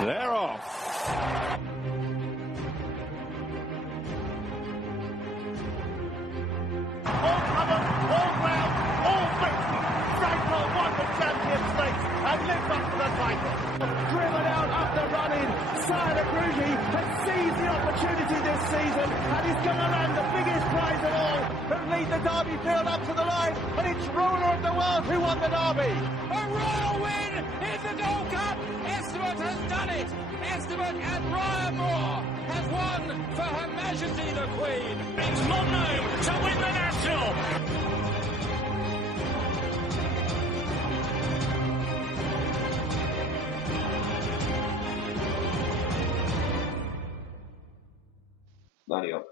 They're off. All cover, all ground, all victory. Franco won the Champions League and lives up to the title. Driven out up the running, Sire Grugy has seized the opportunity this season and he's going to land the biggest prize of all and lead the Derby field up to the line, and it's ruler of the world who won the Derby. A royal win in the Gold Cup. Esteban has done it. Esteban and Ryan Moore has won for Her Majesty the Queen. It's Mono to win the National. Mario.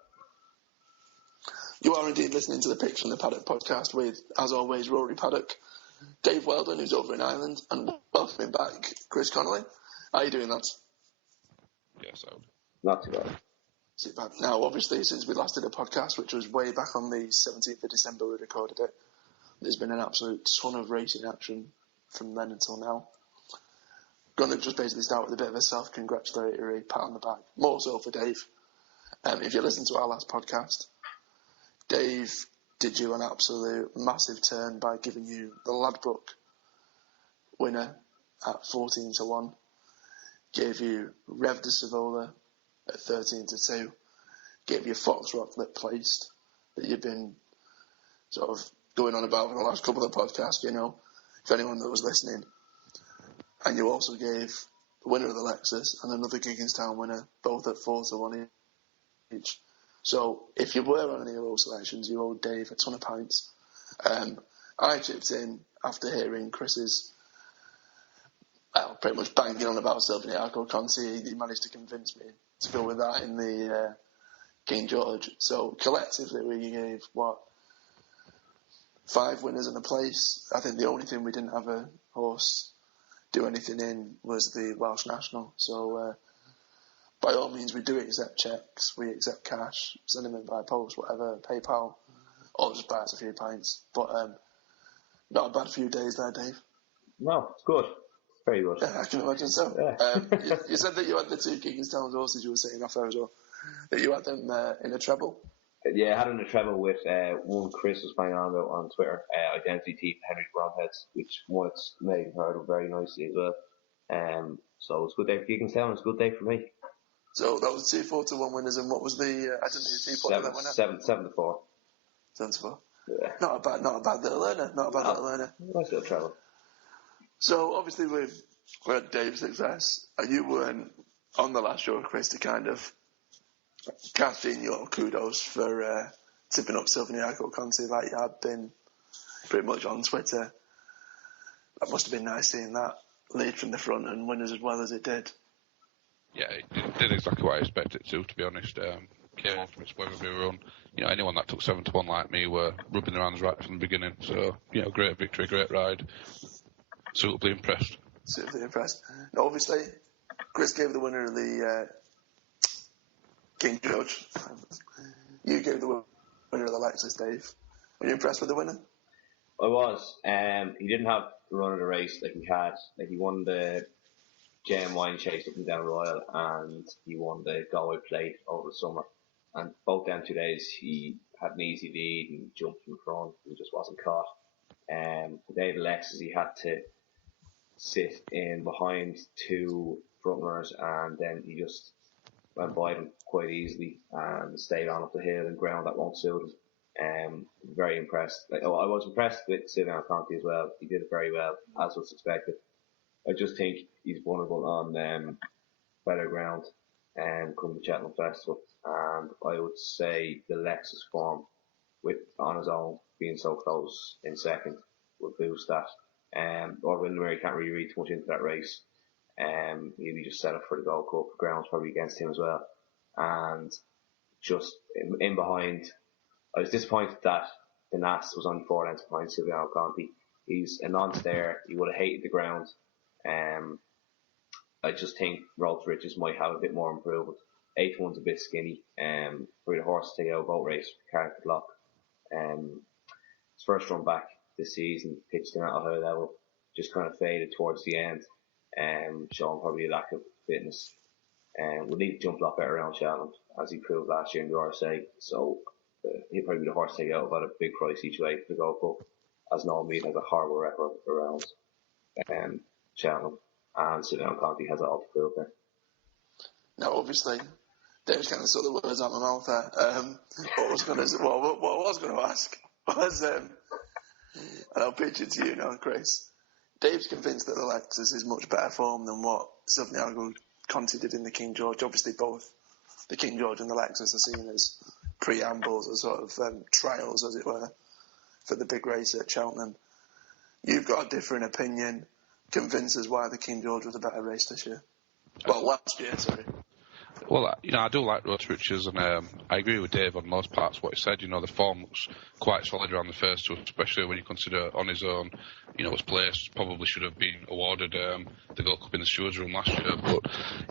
You are indeed listening to the Picks from the Paddock podcast with, as always, Rory Paddock, Dave Weldon, who's over in Ireland, and welcoming back Chris Connolly. How are you doing, lads? Yes, I would. Not too bad. Now, obviously, since we last did a podcast, which was way back on the 17th of December, we recorded it, there's been an absolute ton of racing action from then until now. Going to just basically start with a bit of a self-congratulatory pat on the back, more so for Dave. If you listen to our last podcast, Dave did you an absolute massive turn by giving you the Ladbroke winner at 14-1, gave you Rev de Savola at 13-2, gave you Foxrock that placed, that you've been sort of going on about for the last couple of podcasts, you know, if anyone that was listening. And you also gave the winner of the Lexus and another Gigginstown winner, both at 4-1 each. So if you were on any of those selections, you owed Dave a ton of pints. I chipped in after hearing Chris's pretty much banging on about Silviniaco Conti. He managed to convince me to go with that in the King George. So collectively we gave, 5 winners in a place. I think the only thing we didn't have a horse do anything in was the Welsh National. So by all means, we do accept cheques, we accept cash, send them in by post, whatever, PayPal, or just buy us a few pints. But not a bad few days there, Dave. No, it's good. Very good. Yeah, I can imagine so. Yeah. You said that you had the 2 Gigginstown horses you were saying off there as well, that you had them in a treble. Yeah, I had him in a treble with one Chris was playing on about on Twitter, Identity Team Henry Bromheads, which won its maiden hurdle very nicely as well. So it was a good day for Gigginstown, it was a good day for me. So that was 2 4-1 winners, and what was the Identity Team that winner? 7-4. 7-4. Yeah. Not a bad little learner. Little learner. Nice little treble. So obviously we had Dave's success, and you weren't on the last show, Chris, to kind of cash in your kudos for tipping up Silviniaco Conti like you had been pretty much on Twitter. That must have been nice seeing that lead from the front and win as well as it did. Yeah, it did exactly what I expected it to be honest. Came on from its Weatherby run. You know, anyone that took 7-1 like me were rubbing their hands right from the beginning. So, you know, great victory, great ride. Suitably impressed. Now, obviously, Chris gave the winner of the King George. You gave the winner of the Lexus, Dave. Were you impressed with the winner? I was. He didn't have the run of the race like he had. Like he won the Gem Wine Chase up and down Royal, and he won the Galway Plate over the summer. And both them 2 days, he had an easy lead and jumped in front and just wasn't caught. The day of the Lexus, he had to sit in behind 2 front runners, and then he just went by them quite easily and stayed on up the hill and ground that won't suit him. Very impressed. I was impressed with Silviniaco Conti as well. He did it very well, as was expected. I just think he's vulnerable on better ground come the Cheltenham Festival, and I would say the Lexus form, with on his own being so close in second, would boost that. Or Willie can't really read too much into that race. He'll be just set up for the Gold Cup. Ground's probably against him as well. And just in behind, I was disappointed that the Nas was only 4 lengths behind Silviniaco Conti. He's a non-stayer. He would have hated the ground. I just think Rolls Riches might have a bit more improvement. 8-1's a bit skinny. For the horse to take out a boat race, Carrick Lock. His first run back this season, pitched in at a high level, just kind of faded towards the end. showing probably a lack of fitness. Would need to jump a lot better around Cheltenham, as he proved last year in the RSA. So he'll probably be the horse to take out about a big price each way for the Gold Cup, as Noel Mead has a horrible record around Cheltenham, and Cheltenham County has it all to prove there. Now, obviously, Dave's kind of sort of words out my mouth there. What I was going to ask was, and I'll pitch it to you now, Chris. Dave's convinced that the Lexus is much better form than what Silviniago Conti did in the King George. Obviously, both the King George and the Lexus are seen as preambles, as sort of trials, as it were, for the big race at Cheltenham. You've got a different opinion. Convince us why the King George was a better race this year. Well, last year, sorry. Well, I do like Road to Riches, and I agree with Dave on most parts. What he said, the form looks quite solid around the first two, especially when you consider on his own, his place probably should have been awarded the Gold Cup in the Stewards Room last year. But,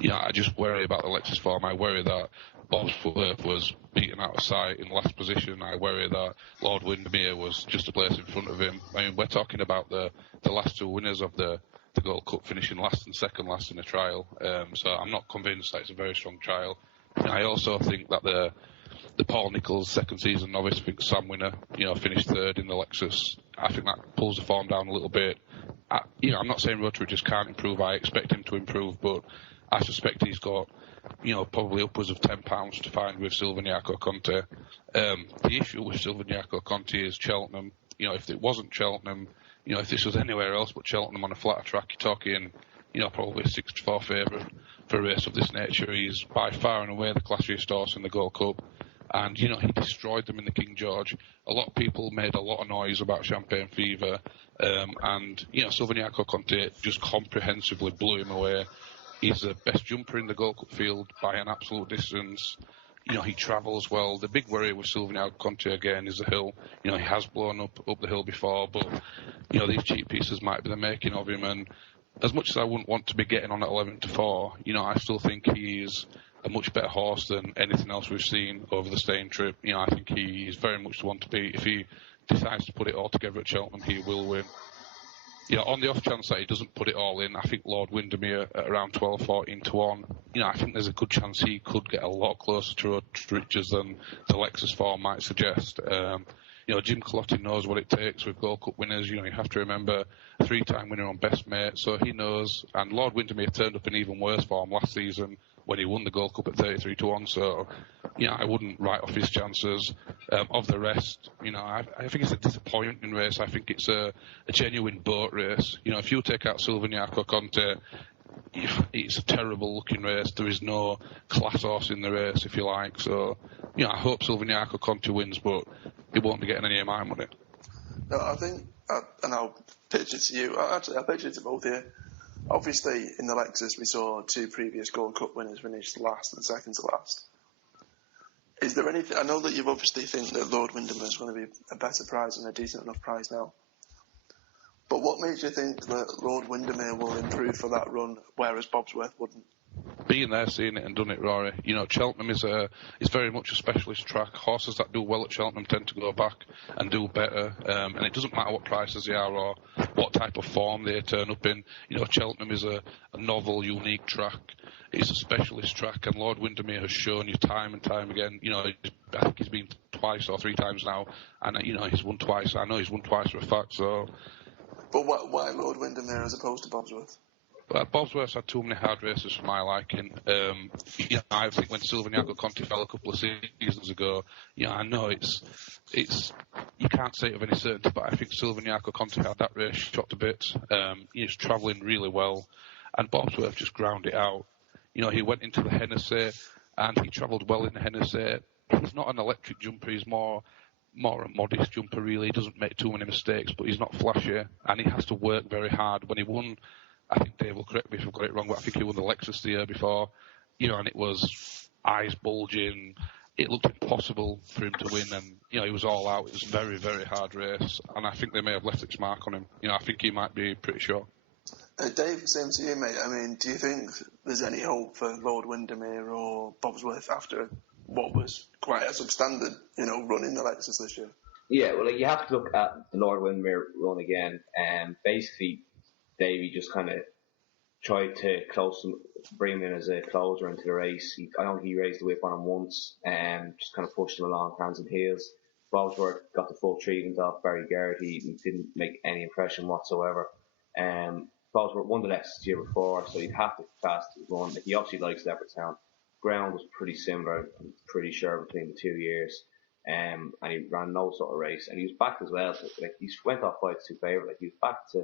I just worry about the Lexus form. I worry that Bosworth was beaten out of sight in last position. I worry that Lord Windermere was just a place in front of him. I mean, we're talking about the last two winners of the Gold Cup finishing last and second last in a trial, so I'm not convinced that it's a very strong trial. I also think that the Paul Nicholls second season novice, I think Sam Winner, finished third in the Lexus. I think that pulls the form down a little bit. I'm not saying Road to Riches can't improve. I expect him to improve, but I suspect he's got, probably upwards of £10 to find with Silviniaco Conti. The issue with Silviniaco Conti is Cheltenham. If it wasn't Cheltenham, if this was anywhere else but Cheltenham on a flatter track, you're talking, probably a 6-4 favourite for a race of this nature. He's by far and away the classiest horse in the Gold Cup. And, he destroyed them in the King George. A lot of people made a lot of noise about Champagne Fever. And Silviniaco Conti just comprehensively blew him away. He's the best jumper in the Gold Cup field by an absolute distance. He travels well. The big worry with Silviniaco Conti again is the hill. He has blown up the hill before, but, these cheap pieces might be the making of him. And as much as I wouldn't want to be getting on at 11-4, I still think he's a much better horse than anything else we've seen over the staying trip. I think he's very much the one to beat. If he decides to put it all together at Cheltenham, he will win. On the off chance that he doesn't put it all in, I think Lord Windermere at around 12-14 to 1. I think there's a good chance he could get a lot closer to Road to Riches than the Lexus form might suggest. Jim Colotti knows what it takes with Gold Cup winners. You have to remember, 3-time winner on Best Mate, so he knows. And Lord Windermere turned up in even worse form last season when he won the Gold Cup at 33 to 1. So, I wouldn't write off his chances. Of the rest, I think it's a disappointing race. I think it's a genuine boat race. If you take out Silviniaco Conti, it's a terrible looking race. There is no class horse in the race, if you like. So, I hope Silviniaco Conti wins, but he won't be getting any of my money. No, I think, and I'll pitch it to you. I'll pitch it to both of you. Obviously, in the Lexus, we saw two previous Gold Cup winners finish last and second to last. Is there anything? I know that you obviously think that Lord Windermere is going to be a better prize and a decent enough prize now. But what makes you think that Lord Windermere will improve for that run, whereas Bosworth wouldn't? Being there, seeing it and done it, Rory. Cheltenham is very much a specialist track. Horses that do well at Cheltenham tend to go back and do better. And it doesn't matter what prices they are or what type of form they turn up in. Cheltenham is a novel, unique track. It's a specialist track, and Lord Windermere has shown you time and time again. I think he's been twice or 3 times now, and he's won twice. I know he's won twice for a fact. So, but why Lord Windermere as opposed to Bosworth? Bosworth's had too many hard races for my liking. I think when Silviniaco Conti fell a couple of seasons ago, I know it's you can't say it with any certainty, but I think Silviniaco Conti had that race shot to bits. He's travelling really well, and Bosworth just ground it out. He went into the Hennessy, and he travelled well in the Hennessy. He's not an electric jumper, he's more a modest jumper, really. He doesn't make too many mistakes, but he's not flashy, and he has to work very hard. When he won, I think Dave will correct me if I've got it wrong, but I think he won the Lexus the year before, and it was eyes bulging. It looked impossible for him to win, and, he was all out. It was a very, very hard race, and I think they may have left its mark on him. I think he might be pretty sure. Dave, same to you, mate. I mean, do you think there's any hope for Lord Windermere or Bosworth after what was quite a substandard, run in the Lexus this year? Yeah, well, you have to look at the Lord Windermere run again. Basically, Davey just kind of tried to bring him in as a closer into the race. I don't think he raised the whip on him once, and just kind of pushed him along hands and heels. Bosworth got the full treatment off Barry Garrity. He didn't make any impression whatsoever. Bosworth won the Lexus the year before, so you'd have to fast his run. Like, he obviously likes Leopardstown. Ground was pretty similar, I'm pretty sure, between the 2 years. And he ran no sort of race, and he was back as well. So, like, he went off 5-2 favourite. Like, he was back to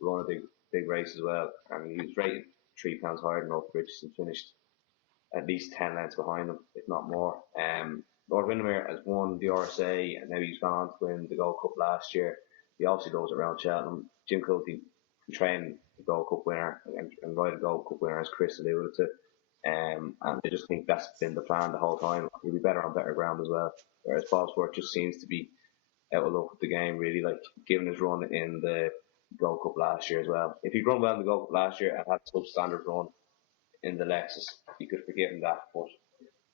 run a big race as well, and he was rated £3 higher than Oak Richardson, finished at least 10 lengths behind him, if not more. Lord Windermere has won the RSA, and now he's gone on to win the Gold Cup last year. He obviously goes around Cheltenham. Jim Coulty can train the Gold Cup winner and ride a Gold Cup winner, as Chris alluded to. And I just think that's been the plan the whole time. He'll be better on better ground as well. Whereas Bosworth just seems to be out of luck with the game, really, like given his run in the Gold Cup last year as well. If he'd run well in the Gold Cup last year and had a substandard run in the Lexus, you could forgive him that, but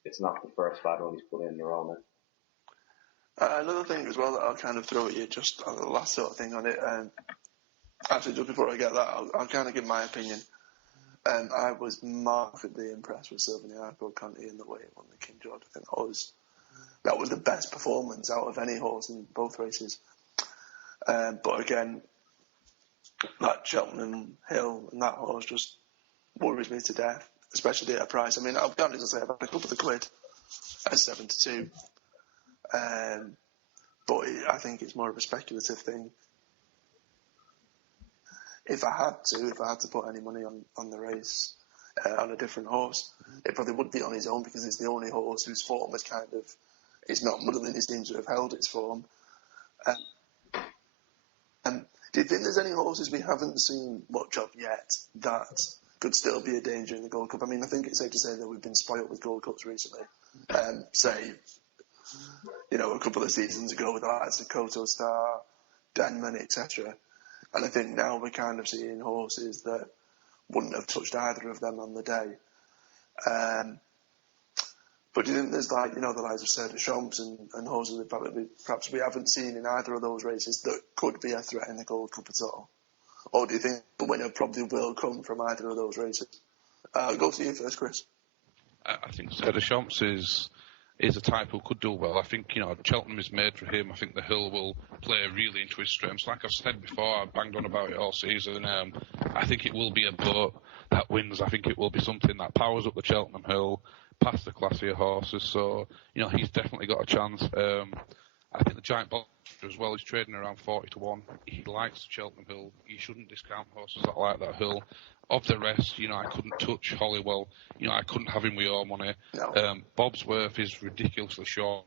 it's not the first bad one he's put in a row now. Another thing as well that I'll kind of throw at you, just the last sort of thing on it. Actually, just before I get that, I'll kind of give my opinion. I was markedly impressed with Silverniaco Conti in the way he won the King George. I think that was the best performance out of any horse in both races. But again, that Cheltenham Hill and that horse just worries me to death, especially at a price. I mean, I'll be honest and say I've had a couple of quid at 7-2. But I think it's more of a speculative thing. If I had to put any money on the race, on a different horse, it probably would be on his own, because it's the only horse whose form is it's not muddling his team to have held its form. Do you think there's any horses we haven't seen much of yet that could still be a danger in the Gold Cup? I mean, I think it's safe to say that we've been spoilt with Gold Cups recently. Say, a couple of seasons ago with the likes of Koto Star, Denman, etc. And I think now we're kind of seeing horses that wouldn't have touched either of them on the day. But do you think there's the likes of Serta Champs and horses that perhaps we haven't seen in either of those races that could be a threat in the Gold Cup at all? Or do you think the winner probably will come from either of those races? I'll go to you first, Chris. I think Serta Champs is a type who could do well. I think, Cheltenham is made for him. I think the Hill will play really into his strengths. Like I've said before, I've banged on about it all season. I think it will be a boat that wins. I think it will be something that powers up the Cheltenham Hill, past the classier horses. So, he's definitely got a chance. I think the Giant Boxer as well is trading around 40-1. He likes Cheltenham Hill. You shouldn't discount horses that like that Hill. Of the rest, I couldn't touch Hollywell. I couldn't have him with your money. No. Bobsworth is ridiculously short.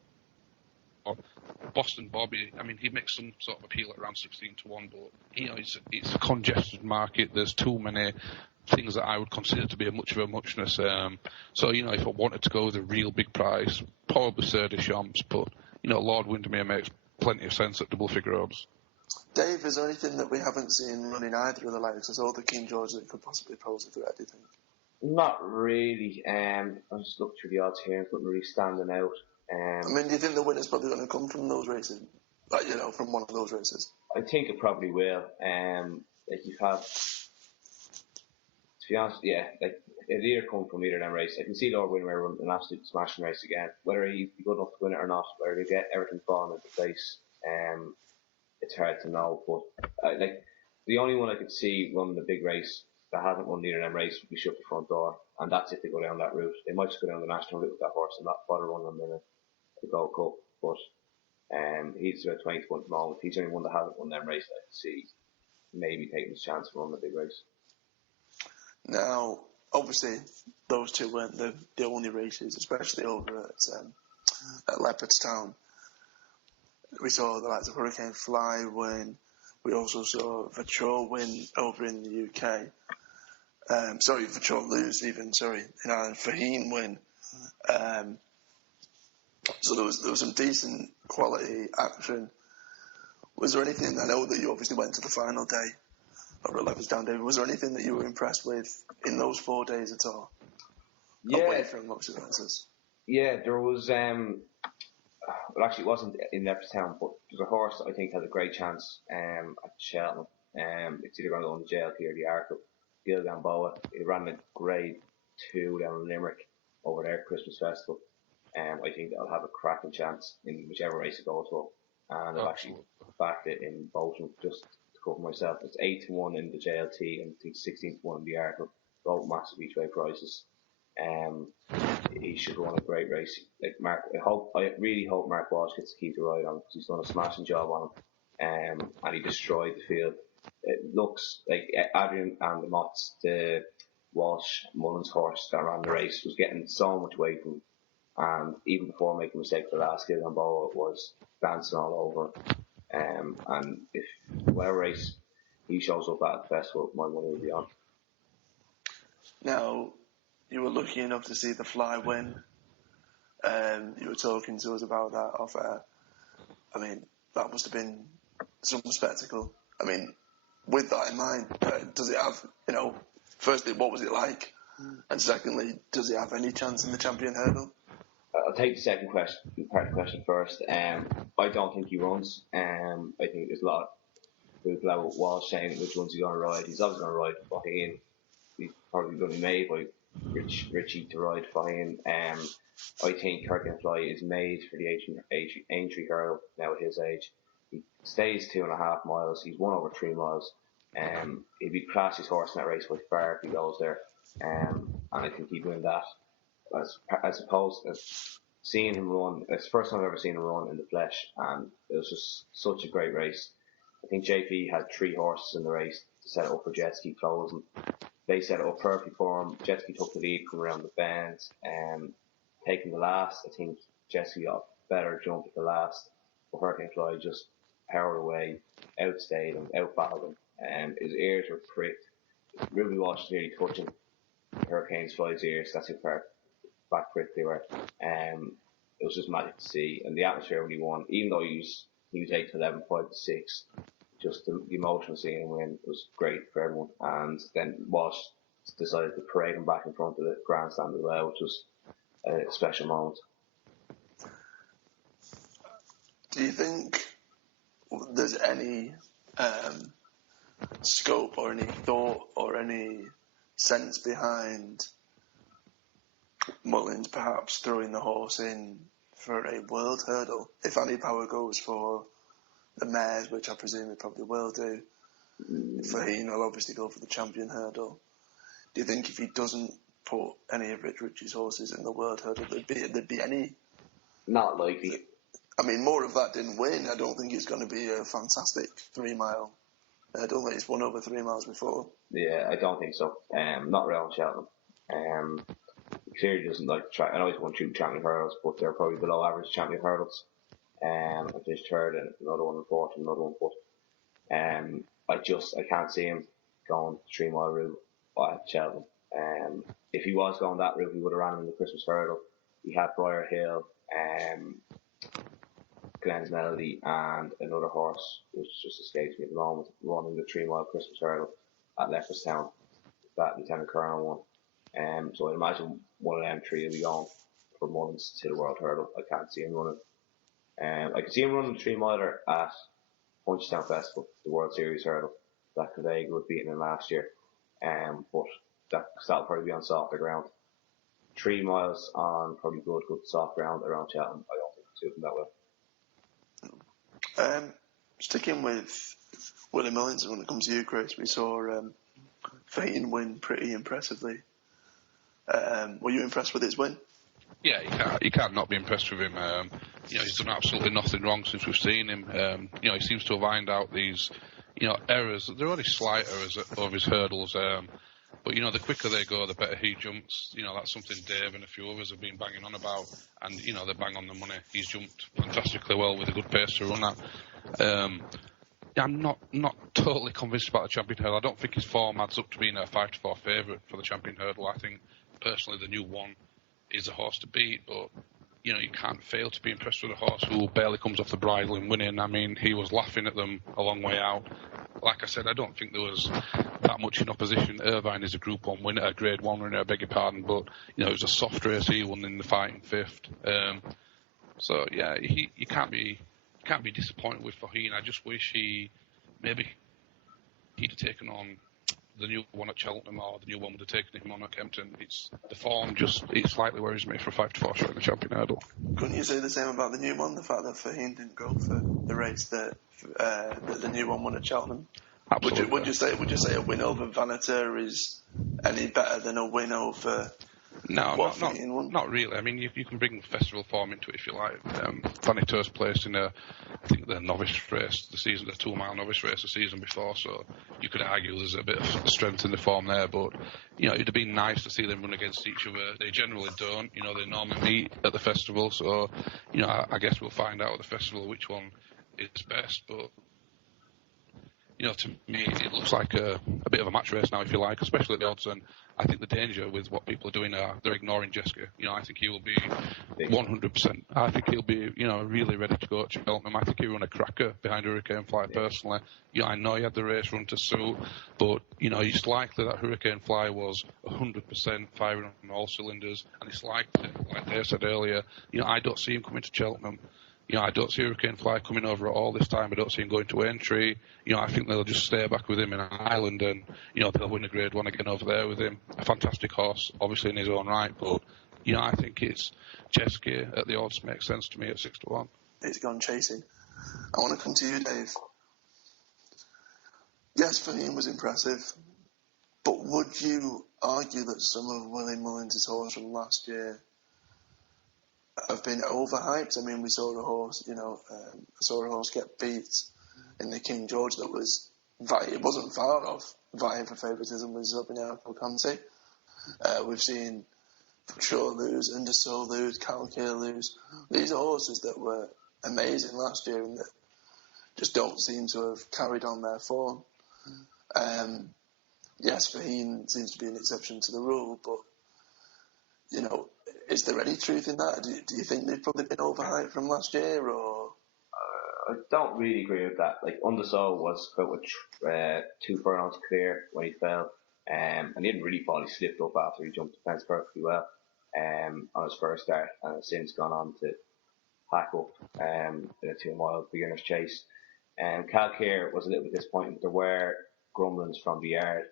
Boston Bobby, I mean, he makes some sort of appeal at around 16-1, but, it's a congested market. There's too many things that I would consider to be much of a muchness. So, if I wanted to go with a real big price, probably Serta Champs, but, Lord Windermere makes plenty of sense at double figure odds. Dave, is there anything that we haven't seen running either of the Lexus or the King George that could possibly pose a threat, do you think? Not really. I just looked through the odds here and couldn't really stand them out. I mean, do you think the winner's probably going to come from those races? From one of those races? I think it probably will. You've had, to be honest, it'll either come from either of them races. I can see Lord Windermere run an absolute smashing race again. Whether he'd be good enough to win it or not, whether he'll get everything falling into place, it's hard to know. But the only one I could see running the big race that hasn't won either of them races would be Shut the Front Door, and that's if they go down that route. They might just go down the national route with that horse and not bother running them in the Gold Cup. But he's about 20 to 1 at the moment. He's the only one that hasn't won them races I could see maybe taking his chance for running the big race. Now, obviously, those two weren't the only races, especially over at Leopardstown. We saw the likes of Hurricane Fly win. We also saw Vachor win over in the UK. Vachor lose even, in Ireland. Faheen win. So there was some decent quality action. Was there anything, I know that you obviously went to the final day over at Leopardstown, David, was there anything that you were impressed with in those 4 days at all? Away from most events. Yeah, there was, well, actually it wasn't in Leopardstown, but there's a horse that I think has a great chance at Cheltenham. It's either going to go in the JLP or the Arkle. Gilgamboa. He ran a grade 2 down in Limerick over there at Christmas Festival. I think I'll have a cracking chance in whichever race it goes to. And I've actually backed it in Bolton just to cover myself. It's 8-1 in the JLT and I think 16-1 in the Arkle. Both massive each way prices. He should run a great race. Like Mark, I really hope Mark Walsh gets to keep the ride on because he's done a smashing job on him. And he destroyed the field. It looks like Adrian and the Motts, the Walsh Mullins horse that ran the race, was getting so much weight from him. And even before making a mistake for the last Gilgamboa, was dancing all over. And if whatever race he shows up at the festival, my money will be on. Now, you were lucky enough to see the Fly win. You were talking to us about that off air. I mean, that must have been some spectacle. I mean, with that in mind, does it have, firstly, what was it like? And secondly, does it have any chance in the champion hurdle? I'll take the second part of the question first. I don't think he runs. I think there's a lot of people out Walsh saying which one's he going to ride. He's obviously going to ride Fahine. He's probably going to be made by Richie to ride Fahine. I think Kirkland Fly is made for the Aintree hurdle now at his age. He stays 2.5 miles. He's won over 3 miles. He'd be classiest horse in that race by far if he goes there. And I think he'd win that. As opposed to seeing him run, it's the first time I've ever seen him run in the flesh, and it was just such a great race. I think JP had 3 horses in the race to set it up for Jet Ski closing. They set it up perfectly for him. Jet Ski took the lead coming around the bends, taking the last. I think Jet Ski got a better jump at the last, but Hurricane Fly just powered away, outstayed him, outbattled him. His ears were pricked. Ruby Walsh was nearly touching Hurricane Fly's ears. That's how far back prick they were. It was just magic to see, and the atmosphere when he won, even though he was 8-11, 5-6, just the emotion of seeing him win was great for everyone. And then Walsh decided to parade him back in front of the grandstand as well, which was a special moment. Do you think there's any scope or any thought or any sense behind Mullins perhaps throwing the horse in for a world hurdle? If Andy Power goes for the mares, which I presume he probably will do, Fahine will obviously go for the champion hurdle. Do you think if he doesn't put any of Rich Ritchie's horses in the world hurdle, there'd be any? Not likely. I mean, more of that didn't win. I don't think it's going to be a fantastic 3-mile. I don't think he's won over 3 miles before. Yeah, I don't think so. Not around Cheltenham. He clearly doesn't like the track. I know he's won 2 champion hurdles, but they're probably below average champion hurdles. I finished third and another one in fourth and another one in fourth. I can't see him going 3 mile route at Cheltenham. If he was going that route, he would have ran in the Christmas hurdle. He had Briar Hill, Glenn's Melody, and another horse which just escapes me at the moment, running the 3 mile Christmas hurdle at Leopardstown. That Lieutenant Colonel won. So I imagine one of them 3 will be going for Mullins to the World Hurdle. I can't see him running. I could see him running the 3 miler at Punchestown Festival, the World Series hurdle. That Cavega was beating him last year. But that'll probably be on softer ground. 3 miles on probably good soft ground around Cheltenham. I don't think it's suiting that well. Sticking with Willie Mullins, when it comes to you, Chris, we saw Fahine win pretty impressively. Were you impressed with his win? Yeah, you can't not be impressed with him. He's done absolutely nothing wrong since we've seen him. He seems to have ironed out these, errors. They're only slight errors of his hurdles. But the quicker they go, the better he jumps. That's something Dave and a few others have been banging on about. And, they bang on the money. He's jumped fantastically well with a good pace to run at. I'm not totally convinced about the champion hurdle. I don't think his form adds up to being a 5-4 favourite for the champion hurdle. I think, personally, the new one is a horse to beat. But, you can't fail to be impressed with a horse who barely comes off the bridle in winning. I mean, he was laughing at them a long way out. Like I said, I don't think there was that much in opposition. Irvine is a Group 1 winner, a Grade 1 winner, I beg your pardon, but, it was a soft race. He won in the fighting 5th. So, yeah, you can't be disappointed with Fahine. I just wish he'd have taken on the new one at Cheltenham or the new one would have taken him on at Kempton. It's the form it slightly worries me for a 5-4 shot in the champion hurdle. Couldn't you say the same about the new one? The fact that Fahim didn't go for the race that the new one won at Cheltenham. Absolutely. Would you say a win over Vaniter is any better than a win over? No, not really. I mean, you can bring festival form into it if you like. Vaniter's placed in I think the novice race the 2-mile novice race the season before, so you could argue there's a bit of strength in the form there, but, it'd have been nice to see them run against each other. They generally don't, they normally meet at the festival, so, I guess we'll find out at the festival which one is best, but, to me, it looks like a bit of a match race now, if you like, especially at the odds. And I think the danger with what people are doing they're ignoring Jeske. I think he will be 100%. I think he'll be, really ready to go at Cheltenham. I think he'll run a cracker behind Hurricane Fly, personally. I know he had the race run to suit, but, it's likely that Hurricane Fly was 100% firing on all cylinders. And it's likely, like they said earlier, I don't see him coming to Cheltenham. I don't see Hurricane Fly coming over at all this time. I don't see him going to Aintree. I think they'll just stay back with him in Ireland and, they'll win a Grade 1 again over there with him. A fantastic horse, obviously in his own right, but, I think it's Jeske at the odds makes sense to me at 6-1. It's gone chasing. I want to come to you, Dave. Yes, Fahim was impressive, but would you argue that some of Willie Mullins' horse from last year have been overhyped? I mean, we saw a horse, get beat in the King George that was, it wasn't far off vying for favouritism with Zobiniaco Conte. We've seen Sure lose, Undersoul lose, Calcare lose. These are horses that were amazing last year and that just don't seem to have carried on their form. Yes, Fahim seems to be an exception to the rule, but, is there any truth in that? Do you think they've probably been overhyped from last year, or? I don't really agree with that. Like, Undersoul was about with 2 furlongs clear when he fell, and he didn't really fall. He slipped up after he jumped the fence perfectly well on his first start, and has since gone on to pack up in a 2-mile beginner's chase. Calcare was a little bit disappointing. There were grumblings from the yard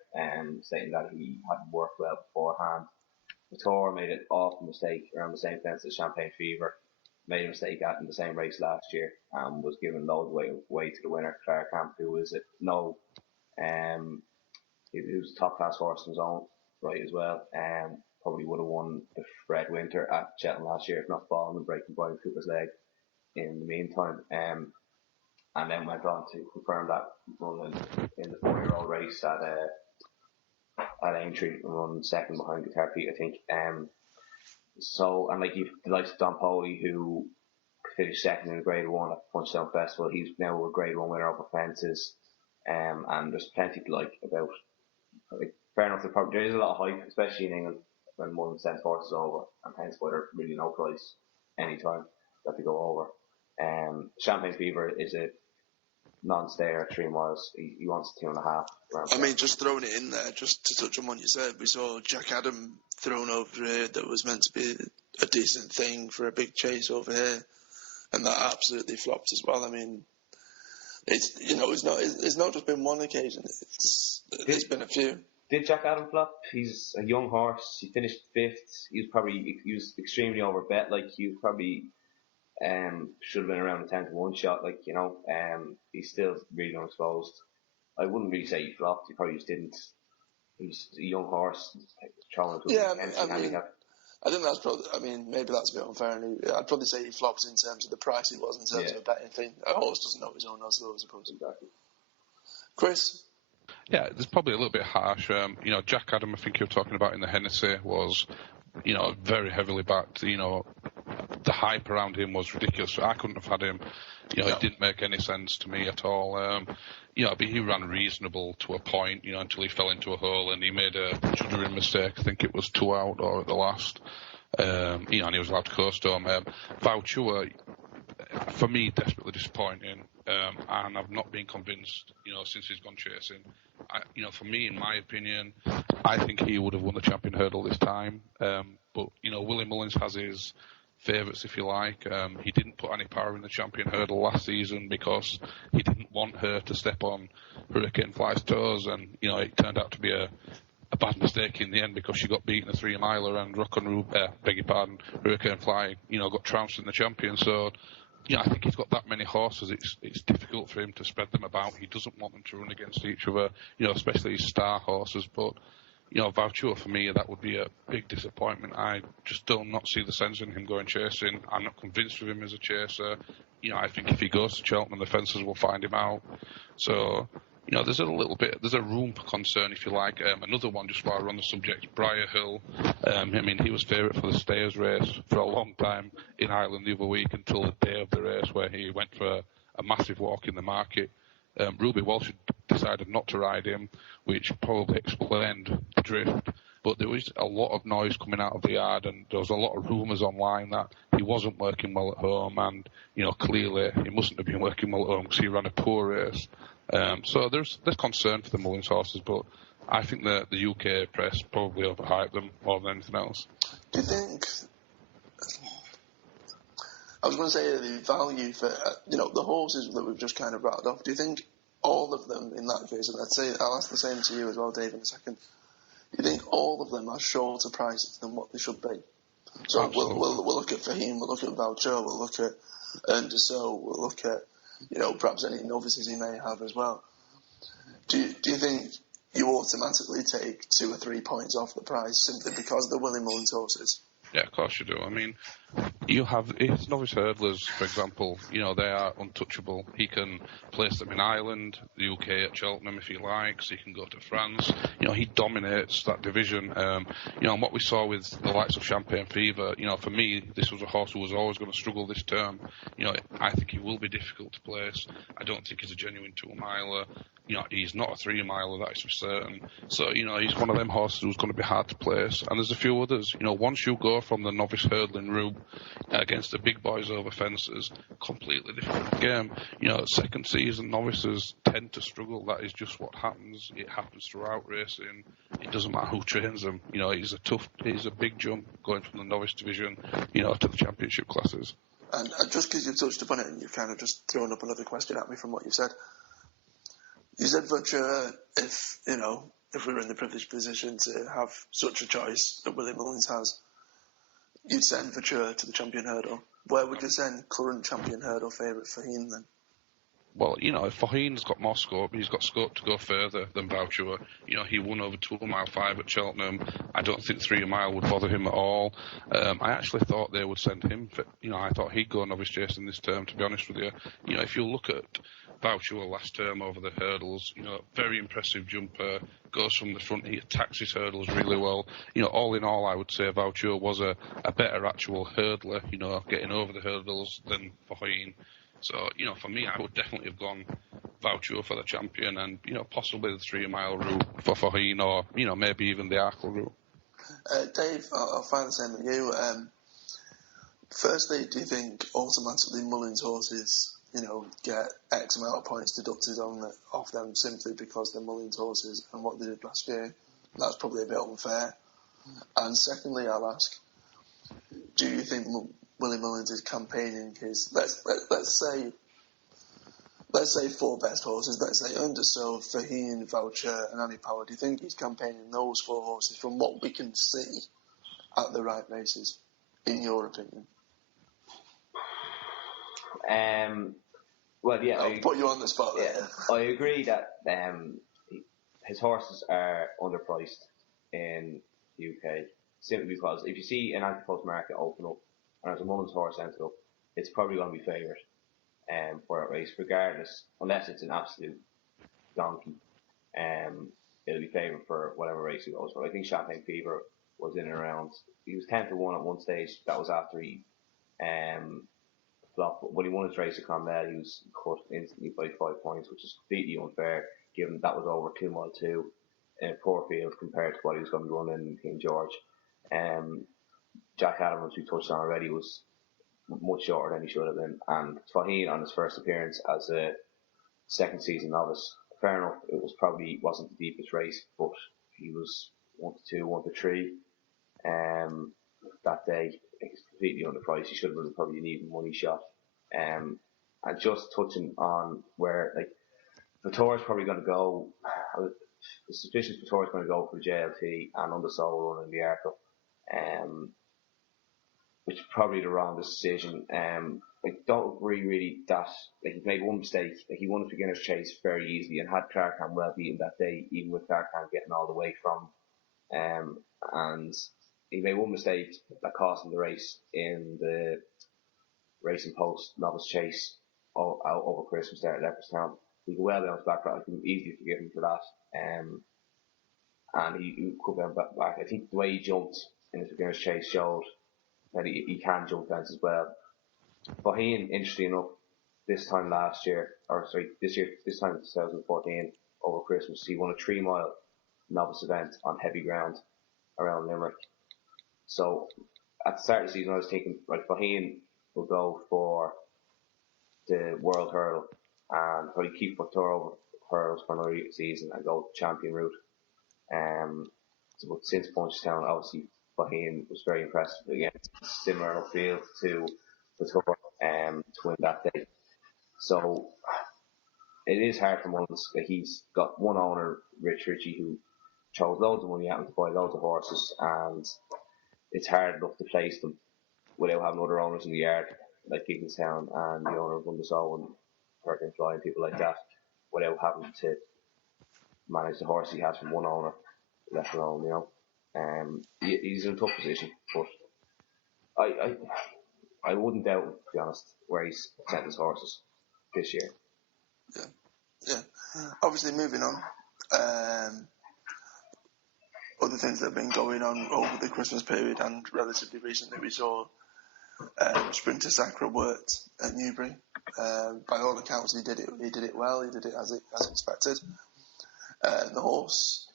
saying that he hadn't worked well beforehand. Couture made an awful mistake around the same fence as Champagne Fever. Made a mistake in the same race last year and was given loads way to the winner, Clark Camp, who was he was a top class horse in his own right as well. Probably would have won the Fred Winter at Cheltenham last year if not falling and breaking Brian Cooper's leg in the meantime. And then went on to confirm that run in the 4-year-old race at Aintree and run second behind Guitar Pete, I think. And like you've the likes of Don Poley, who finished second in the Grade 1 at Punchdown Festival. He's now a Grade 1 winner over Fancies. And there's plenty to like about. Fair enough, there is a lot of hype, especially in England, when Mullins sends horses over, and hence why they're really no price anytime that they go over. Champagne Fever is a non-stayer at 3 miles. He wants 2.5. I mean, just throwing it in there, just to touch on what you said, we saw Jack Adam thrown over here that was meant to be a decent thing for a big chase over here, and that absolutely flopped as well. I mean, it's not just been one occasion. There's been a few. Did Jack Adam flop? He's a young horse. He finished 5th. He was extremely overbet. Like, he probably should have been around a 10-1 shot. Like, he's still really unexposed. I wouldn't really say he flopped. He probably just didn't. He's a young horse. I think that's probably. I mean, maybe that's a bit unfair. I'd probably say he flopped in terms of the price he was, in terms of a betting thing. A horse doesn't know his own odds, though, I suppose. Exactly. Chris? Yeah, it's probably a little bit harsh. Jack Adam, I think you're talking about in the Hennessy, was, very heavily backed. The hype around him was ridiculous. I couldn't have had him. It didn't make any sense to me at all. But he ran reasonable to a point, until he fell into a hole and he made a juddering mistake. I think it was 2 out or at the last. And he was allowed to coast home. Vauchua, for me, desperately disappointing. And I've not been convinced, since he's gone chasing. For me, in my opinion, I think he would have won the champion hurdle this time. But Willie Mullins has his favourites, if you like. He didn't put any power in the champion hurdle last season because he didn't want her to step on Hurricane Fly's toes, and it turned out to be a bad mistake in the end because she got beaten a 3-miler and Hurricane Fly, got trounced in the champion. So, I think he's got that many horses. It's difficult for him to spread them about. He doesn't want them to run against each other, especially his star horses. But, Voucher for me, that would be a big disappointment. I just do not see the sense in him going chasing. I'm not convinced of him as a chaser. I think if he goes to Cheltenham, the fences will find him out. So, there's a room for concern, if you like. Another one, just while we're on the subject, Briar Hill. He was favourite for the Stayers race for a long time in Ireland the other week until the day of the race where he went for a massive walk in the market. Ruby Walsh decided not to ride him, which probably explained the drift. But there was a lot of noise coming out of the yard, and there was a lot of rumours online that he wasn't working well at home, and clearly he mustn't have been working well at home because he ran a poor race. So there's concern for the Mullins horses, but I think that the UK press probably overhyped them more than anything else. Do you think? I was going to say the value for the horses that we've just kind of rattled off. Do you think all of them in that case? And I'll ask the same to you as well, Dave, in a second. Do you think all of them are shorter prices than what they should be? So we'll look at Fahim, we'll look at Voucher, we'll look at Underso, we'll look at perhaps any novices he may have as well. Do you think you automatically take 2 or 3 points off the price simply because they're Willie Mullins horses? Yeah, of course you do. You have his novice hurdlers, for example, they are untouchable. He can place them in Ireland, the UK at Cheltenham if he likes. He can go to France. He dominates that division. And what we saw with the likes of Champagne Fever, for me, this was a horse who was always going to struggle this term. I think he will be difficult to place. I don't think he's a genuine 2-miler. He's not a 3-miler, that is for certain. So, he's one of them horses who's going to be hard to place. And there's a few others. Once you go from the novice hurdling route against the big boys over fences, completely different game. Second season novices tend to struggle. That is just what happens. It happens throughout racing. It doesn't matter who trains them. It's a big jump going from the novice division, to the championship classes. And just because you've touched upon it and you've kind of just thrown up another question at me from what you've said. You said Voucher, if we were in the privileged position to have such a choice that Willie Mullins has, you'd send Voucher to the champion hurdle. Where would you send current champion hurdle favourite Fahim then? Well, if Fahim's got more scope, he's got scope to go further than Voucher. He won over 2-mile 5 at Cheltenham. I don't think 3-mile would bother him at all. I actually thought they would send him. I thought he'd go novice chasing this term, to be honest with you. If you look at Voucher last term over the hurdles, very impressive jumper, goes from the front, he attacks his hurdles really well. All in all, I would say Voucher was a better actual hurdler, getting over the hurdles than Fahim. So, for me, I would definitely have gone Voucher for the champion and, possibly the 3-mile route for Fahim or, maybe even the Arkle route. Dave, I'll find the same with you. Firstly, do you think automatically Mullins horses get X amount of points deducted off them simply because they're Mullins horses and what they did last year? That's probably a bit unfair. And secondly, I'll ask, do you think Willie Mullins is campaigning his let's say 4 best horses, let's say Underso, Fahim, Voucher and Annie Power? Do you think he's campaigning those 4 horses from what we can see at the right races, in your opinion? Well, yeah, I'll put you on the spot there. Yeah, I agree that his horses are underpriced in the UK, simply because if you see an Antepost market open up and there's a Mullins horse entered up, it's probably going to be favourite for a race, regardless, unless it's an absolute donkey. It'll be favourite for whatever race he goes for. I think Champagne Fever was in and around. He was 10-1 at one stage. That was after he flop. When he won his race at Clonmel, he was cut instantly by 5 points, which is completely unfair, given that was over 2-mile 2 in a poor field compared to what he was going to be running in King George. Jack Adams, we touched on already, was much shorter than he should have been. And Fahim, on his first appearance as a second season novice, fair enough, it wasn't the deepest race, but he was 1-2, 1-3. that day. It's completely underpriced. He should have been probably an even money shot. And just touching on where, like, Vittoria's probably going to go, the suspicion is Vittoria's going to go for JLT and Undersoul running the Arco, which is probably the wrong decision. Like, don't agree really that, like, he's made one mistake. Like, he won the beginner's chase very easily and had Clarkham well beaten that day, even with Clarkham getting all the way from and he made one mistake that cost him the race in the Racing Post novice chase over Christmas there at Leopardstown. He could well bounce back. I can easily forgive him for that. And he could bounce back. I think the way he jumped in his beginner's chase showed that he can jump fence as well. Boheen, interesting enough, this time in 2014, over Christmas, he won a 3 mile novice event on heavy ground around Limerick. So at the start of the season, I was thinking, right, Boheen will go for the World Hurl and probably keep Victoria hurls for another season and go champion route. But since Punchestown, obviously Boheen was very impressive again, similar enough field to Victoria to win that day. So it is hard for Mullins. He's got one owner, Rich Ritchie, who chose loads of money out to buy loads of horses, and it's hard enough to place them without having other owners in the yard, like Gigginstown and the owner of Undersoul and Hurricane Fly and people like that, without having to manage the horse he has from one owner, let alone, you know. He's in a tough position, but I wouldn't doubt, to be honest, where he's sent his horses this year. Yeah. Obviously, moving on. Other things that have been going on over the Christmas period and relatively recently, we saw Sprinter Sacre worked at Newbury. By all accounts, he did it well. He did it as expected. The horse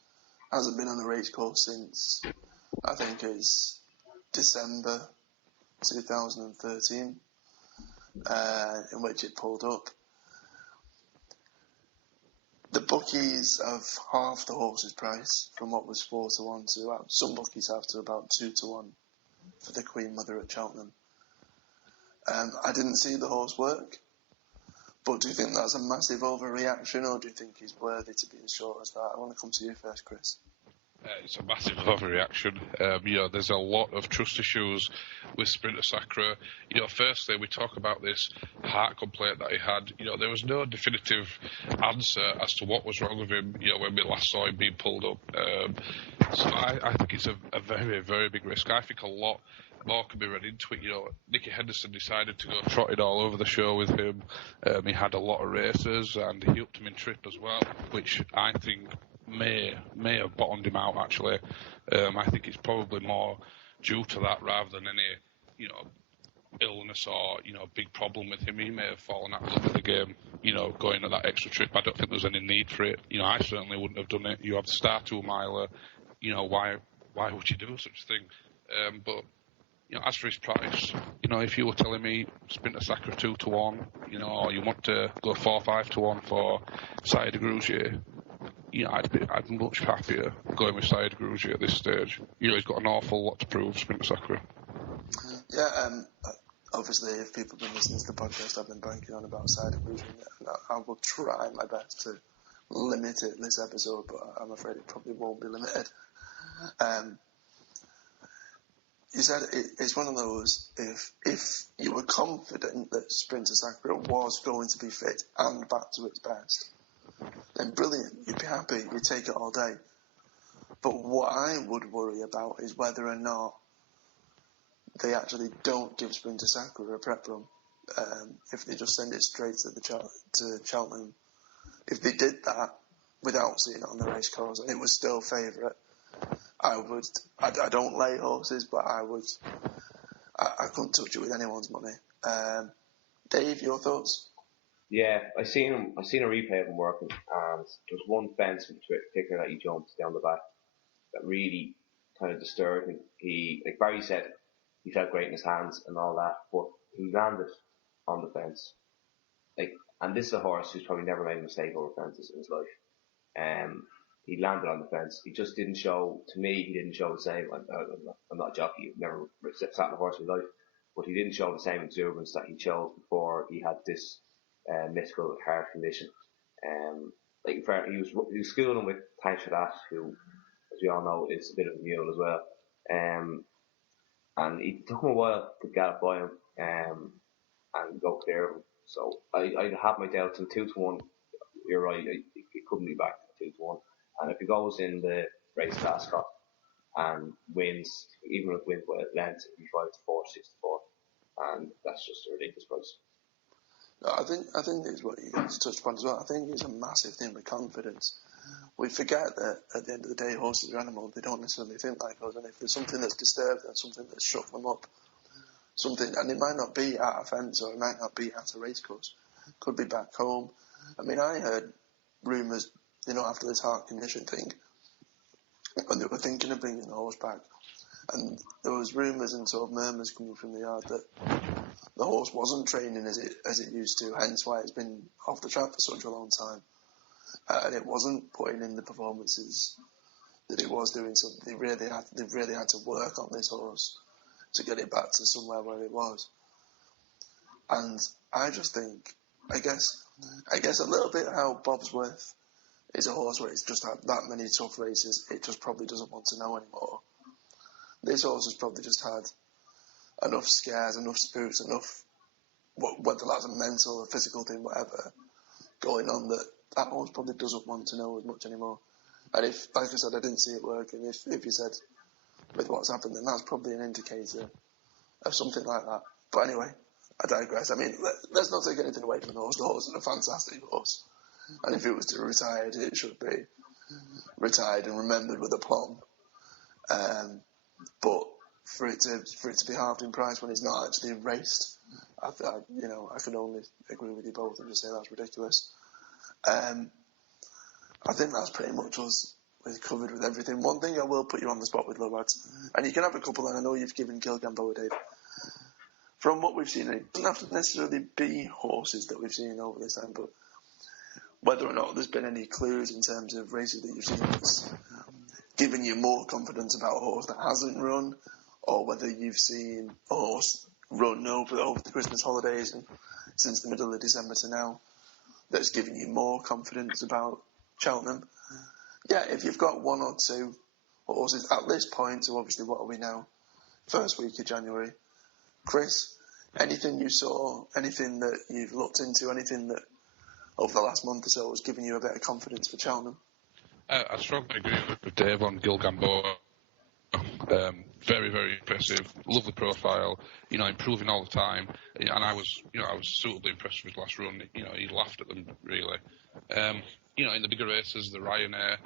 hasn't been on the race course since, I think, it's December 2013, in which it pulled up. The bookies have halved the horse's price from what was 4 to 1 to some bookies have to about 2 to 1 for the Queen Mother at Cheltenham. I didn't see the horse work, but do you think that's a massive overreaction, or do you think he's worthy to be as short as that? I want to come to you first, Chris. It's a massive overreaction. There's a lot of trust issues with Sprinter Sacre. Firstly, we talk about this heart complaint that he had. There was no definitive answer as to what was wrong with him, when we last saw him being pulled up. So I think it's a very, very big risk. I think a lot more can be read into it. Nicky Henderson decided to go trotting all over the show with him. He had a lot of races and he upped him in trip as well, which I think may have bottomed him out, actually. I think it's probably more due to that rather than any, illness or, big problem with him. He may have fallen out of the game, going at that extra trip. I don't think there's any need for it. I certainly wouldn't have done it. You have the Star 2 miler, why would you do such a thing? But as for his price, if you were telling me Sprinter Sacre 2 to 1, or you want to go 4-5 to 1 for Sire de Grugier, I'd be much happier going with Sire de Grugier at this stage. He's got an awful lot to prove, Sprinter Sacre. Yeah, obviously, if people have been listening to the podcast, I've been banking on about Sire de Grugier, and I will try my best to limit it this episode, but I'm afraid it probably won't be limited. You said it's one of those, if you were confident that Sprinter Sacre was going to be fit and back to its best, then brilliant, you'd be happy, you'd take it all day. But what I would worry about is whether or not they actually don't give Sprinter Sacre a prep run. If they just send it straight to Cheltenham. If they did that without seeing it on the race course and it was still favourite, I don't lay horses, but I couldn't touch it with anyone's money. Dave, your thoughts? Yeah, I seen a replay of him working, and there's one fence in particular that he jumped down the back that really kind of disturbed me. Like Barry said, he felt great in his hands and all that, but he landed on the fence. And this is a horse who's probably never made a mistake over fences in his life. he landed on the fence. He just didn't show, to me, he didn't show the same. I'm not a jockey, I've never sat on a horse in my life, but he didn't show the same exuberance that he showed before he had this mythical heart condition. Like in fact, he was schooling with Thanks for That, who, as we all know, is a bit of a mule as well. And it took him a while to get it by him and go clear of him. So I have my doubts. And 2-1, you're right, it couldn't be back to 2-1. And if he goes in the race to Ascot and wins, even if wins by a length, it'd be 5-4, 6-4, and that's just a ridiculous price. No, I think it's what you guys touched upon as well. I think it's a massive thing with confidence. We forget that at the end of the day, horses are animals. They don't necessarily think like us. And if there's something that's disturbed them, something that's shook them up, and it might not be at a fence or it might not be at a racecourse, could be back home. I mean, I heard rumours, after this heart condition thing, when they were thinking of bringing the horse back, and there was rumours and sort of murmurs coming from the yard that the horse wasn't training as it used to, hence why it's been off the track for such a long time. And it wasn't putting in the performances that it was doing. So they really had to work on this horse to get it back to somewhere where it was. And I just think, I guess a little bit how Bobsworth is a horse where it's just had that many tough races, it just probably doesn't want to know anymore. This horse has probably just had enough scares, enough spoofs, enough, whether that's a mental or physical thing, whatever, going on that horse probably doesn't want to know as much anymore. And if, like I said, I didn't see it working, if you said with what's happened, then that's probably an indicator of something like that. But anyway, I digress. I mean, let's not take anything away from the horse. The horse is a fantastic horse. And if it was to retire, it should be retired and remembered with aplomb. But for it to be halved in price when it's not actually raced, I can only agree with you both and just say that's ridiculous. I think that's pretty much us. We've covered with everything. One thing I will put you on the spot with, lads, and you can have a couple, and I know you've given Gilgamboa, Dave. From what we've seen, it doesn't have to necessarily be horses that we've seen over this time, but whether or not there's been any clues in terms of races that you've seen that's given you more confidence about a horse that hasn't run, or whether you've seen a horse run over the Christmas holidays and since the middle of December to now that's given you more confidence about Cheltenham. Yeah, if you've got one or two horses at this point, so obviously what are we now? First week of January. Chris, anything you saw, anything that you've looked into, anything that over the last month or so has given you a bit of confidence for Cheltenham? I strongly agree with Dave on Gilgamboa. Very, very impressive, lovely profile, improving all the time. And I was suitably impressed with his last run. He laughed at them, really. In the bigger races, the Ryanair,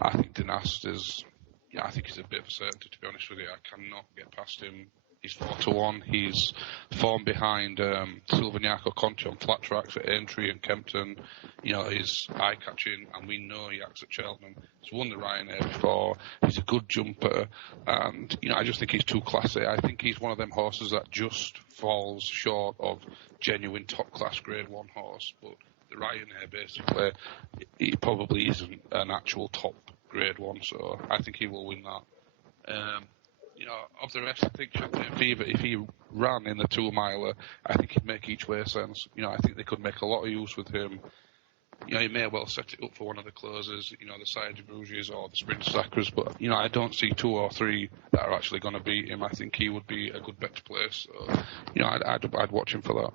I think Dynast is, I think he's a bit of a certainty, to be honest with you. I cannot get past him. He's 4-1. He's formed behind Silvagnac Conti on flat tracks at Aintree and Kempton. He's eye-catching, and we know he acts at Cheltenham. He's won the Ryanair before. He's a good jumper, and I just think he's too classy. I think he's one of them horses that just falls short of genuine top-class Grade 1 horse. But the Ryanair, basically, he probably isn't an actual top Grade 1, so I think he will win that. Of the rest, I think Champion Fever, if he ran in the 2-miler, I think he'd make each way sense. I think they could make a lot of use with him. He may well set it up for one of the closers, the Sire Bruges or the Sprinter Sacres, but, I don't see 2 or 3 that are actually going to beat him. I think he would be a good bet to place. So, I'd watch him for that.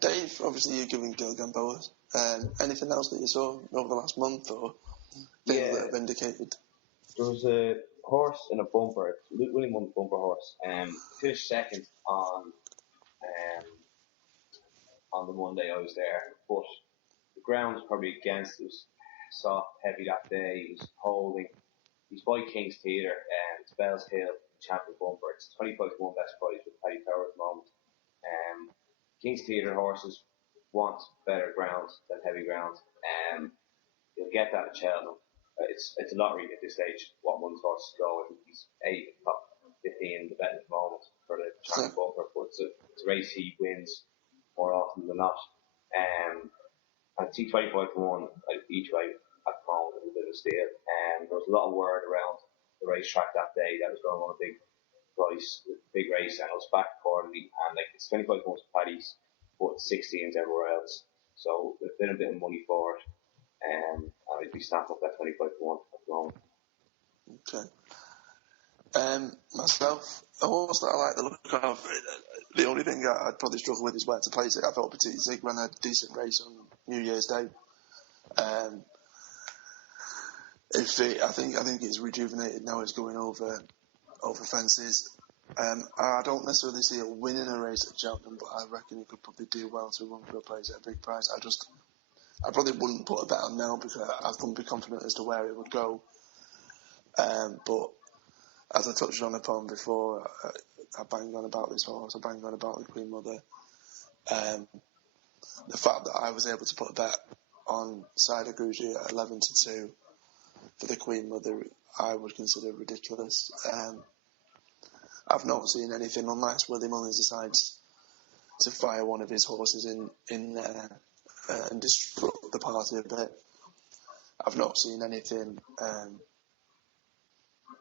Dave, obviously you're giving Gilgamboa. Anything else that you saw over the last month or things that have indicated? There was a horse in a bumper, Willie Mullins bumper horse, finished second on the Monday I was there, but the ground was probably against. It was soft, heavy that day. He was holding. He's by King's Theatre and it's Bells Hill Champion Bumper. It's 25-1 best price with Paddy Power at the moment. King's Theatre horses want better ground than heavy ground. You'll get that at Cheltenham. It's a lottery at this stage what one's horses go. I think he's 8 top 15 the bet at the moment for the Champion Bumper, but it's a race he wins more often than not. And see 25-1 each way at the moment is a bit of the steer. And there was a lot of word around the racetrack that day that was going on a big race, and it was back quarterly, and like it's 25 points for Paddy's, but 16s everywhere else. So there's been a bit of money for it, and I'd be snapping up that 25 to 1 at the moment. Okay. Myself, a horse that I like the look of, the only thing I'd probably struggle with is where to place it. I thought Petit Zig ran a decent race on New Year's Day. I think it's rejuvenated now. It's going over Fancies. I don't necessarily see it winning a race at Cheltenham, but I reckon he could probably do well to run for a place at a big price. I probably wouldn't put a bet on now because I couldn't be confident as to where it would go. But as I touched upon before, I bang on about this horse. I bang on about the Queen Mother. The fact that I was able to put a bet on Cider Grugy at 11 to 2 for the Queen Mother, I would consider ridiculous. I've not seen anything unless Willie Mullins decides to fire one of his horses in there and disrupt the party a bit. I've not seen anything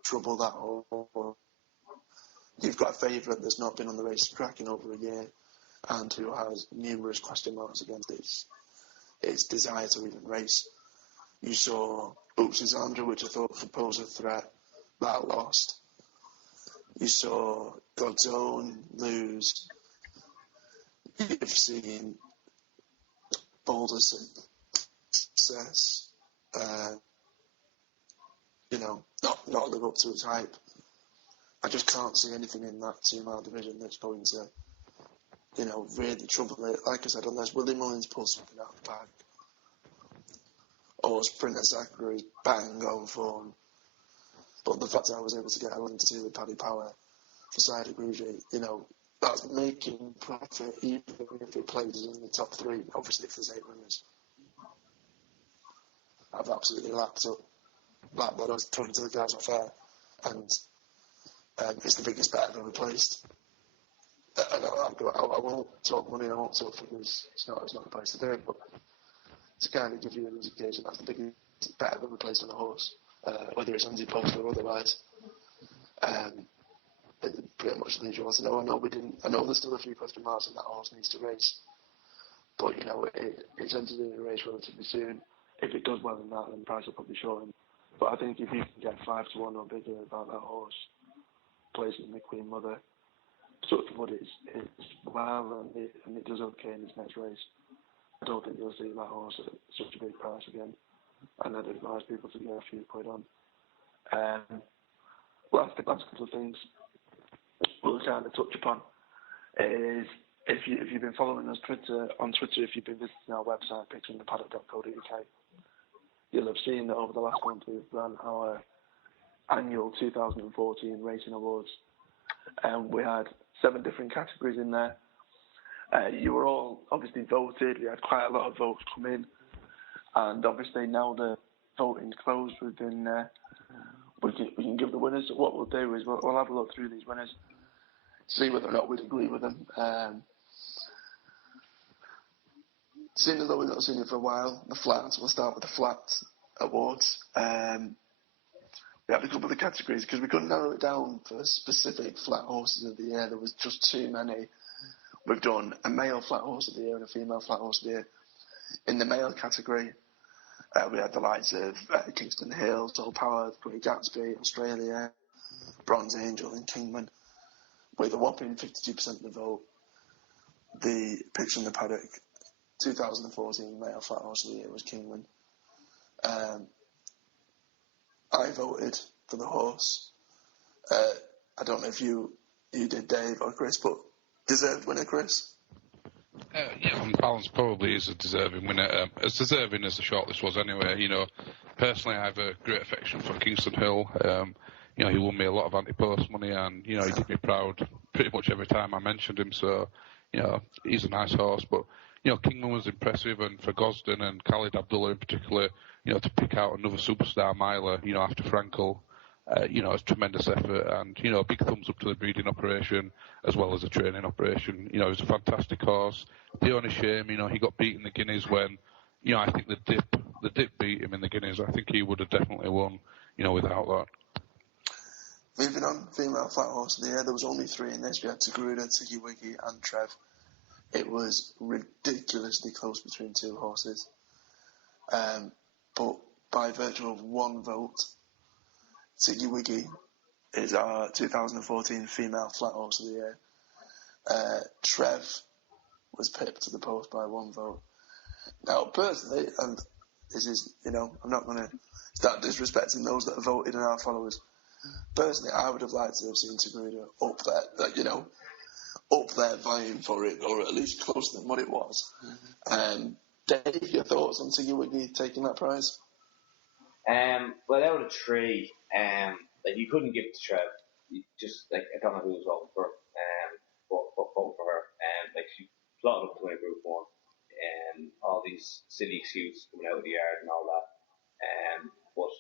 trouble that horse. You've got a favourite that's not been on the racetrack in over a year and who has numerous question marks against its desire to even race. You saw Oopsie Zandra, which I thought could pose a threat, that lost. You saw God's Own lose. You've seen Boulder success, not live up to its hype. I just can't see anything in that 2 mile division that's going to, really trouble it. Like I said, unless Willie Mullins pulls something out of the bag, or Sprinter Sacre is bang on form. But the fact that I was able to get 11 to 2 with Paddy Power for Cider Grugy, that's making profit even if it plays in the top 3. Obviously, if there's 8 winners, I've absolutely lapped up what I was talking to the guys off air, and it's the biggest bet I've ever placed. I won't talk money, I won't talk figures. It's not the place to do it, but to kind of give you an indication, that's the biggest bet I've ever placed on a horse, whether it's Antepost or otherwise. It pretty much leaves you want to know. I know there's still a few question marks and that horse needs to race, but it's entered in a race relatively soon. If it does well in that, then the price will probably show him. But I think if you can get 5 to 1 or bigger about that horse placing the Queen Mother, such wood it's well and it does okay in its next race, I don't think you'll see that horse at such a big price again, and I'd advise people to get a few quid on. Last couple of things we'll kind of touch upon is if you've been following us on Twitter, if you've been visiting our website pictureingthepaddock.co.uk, you'll have seen that over the last month we've run our annual 2014 Racing Awards. We had 7 different categories in there. You were all obviously voted. We had quite a lot of votes come in, and obviously now the voting's closed, we can give the winners. So what we'll do is we'll have a look through these winners, see whether or not we'd agree with them. Seeing as though we've not seen it for a while, the flats, we'll start with the flats awards. We had a couple of categories because we couldn't narrow it down for specific flat horses of the year. There was just too many. We've done a male flat horse of the year and a female flat horse of the year. In the male category, we had the likes of Kingston Hill, Soul Power, Great Gatsby, Australia, Bronze Angel and Kingman. With a whopping 52% of the vote, the Picture in the Paddock 2014 male flat horse of the year was Kingman. I voted for the horse. I don't know if you did, Dave or Chris, but deserved winner, Chris? Yeah, on balance, probably is a deserving winner. As deserving as the shortlist was anyway. Personally, I have a great affection for Kingston Hill. He won me a lot of Antepost money, and, he did me proud pretty much every time I mentioned him. So, he's a nice horse. But, Kingman was impressive, and for Gosden and Khalid Abdullah in particular, to pick out another superstar miler, after Frankel, it's tremendous effort, and, a big thumbs up to the breeding operation as well as the training operation. It was a fantastic horse. The only shame, he got beaten the Guineas when, I think the dip the dip beat him in the Guineas, I think he would have definitely won, without that. Moving on, female flat horse of the year. There was only 3 in this. We had Tagruda, Tiggy Wiggy, and Trev. It was ridiculously close between 2 horses. But by virtue of 1 vote, Tiggy Wiggy is our 2014 female flat horse of the year. Trev was pipped to the post by 1 vote. Now, personally, and this is, I'm not going to start disrespecting those that have voted and our followers. Personally, I would have liked to have seen Tagruda up there, up there vying for it, or at least closer than what it was. Dave, your thoughts on Tiggy Wiggy taking that prize? Well, out of 3, you couldn't give it to Trev. You just, I don't know who was voting for, vote for her. She plotted up to win a Group 1. All these silly excuses coming out of the yard and all that. But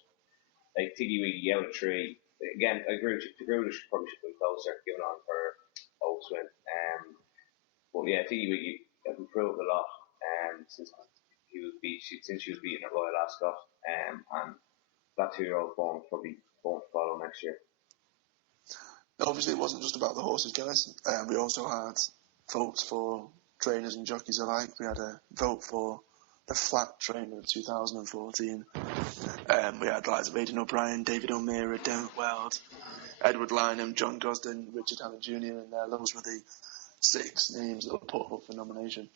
Tiggy Wiggy out of 3. Again, I agree with you. Tagruda probably should have been closer, given on for Oaks win. But yeah, Tiggy Wiggy has improved a lot since she was beaten at Royal Ascot. And that 2-year-old form probably won't follow next year. Obviously, it wasn't just about the horses, guys. We also had votes for trainers and jockeys alike. We had a vote for the flat trainer of 2014. We had likes of Aidan O'Brien, David O'Meara, Dermot Weld, Edward Lynham, John Gosden, Richard Hammond Jr. in there. Those were the 6 names that were put up for nomination.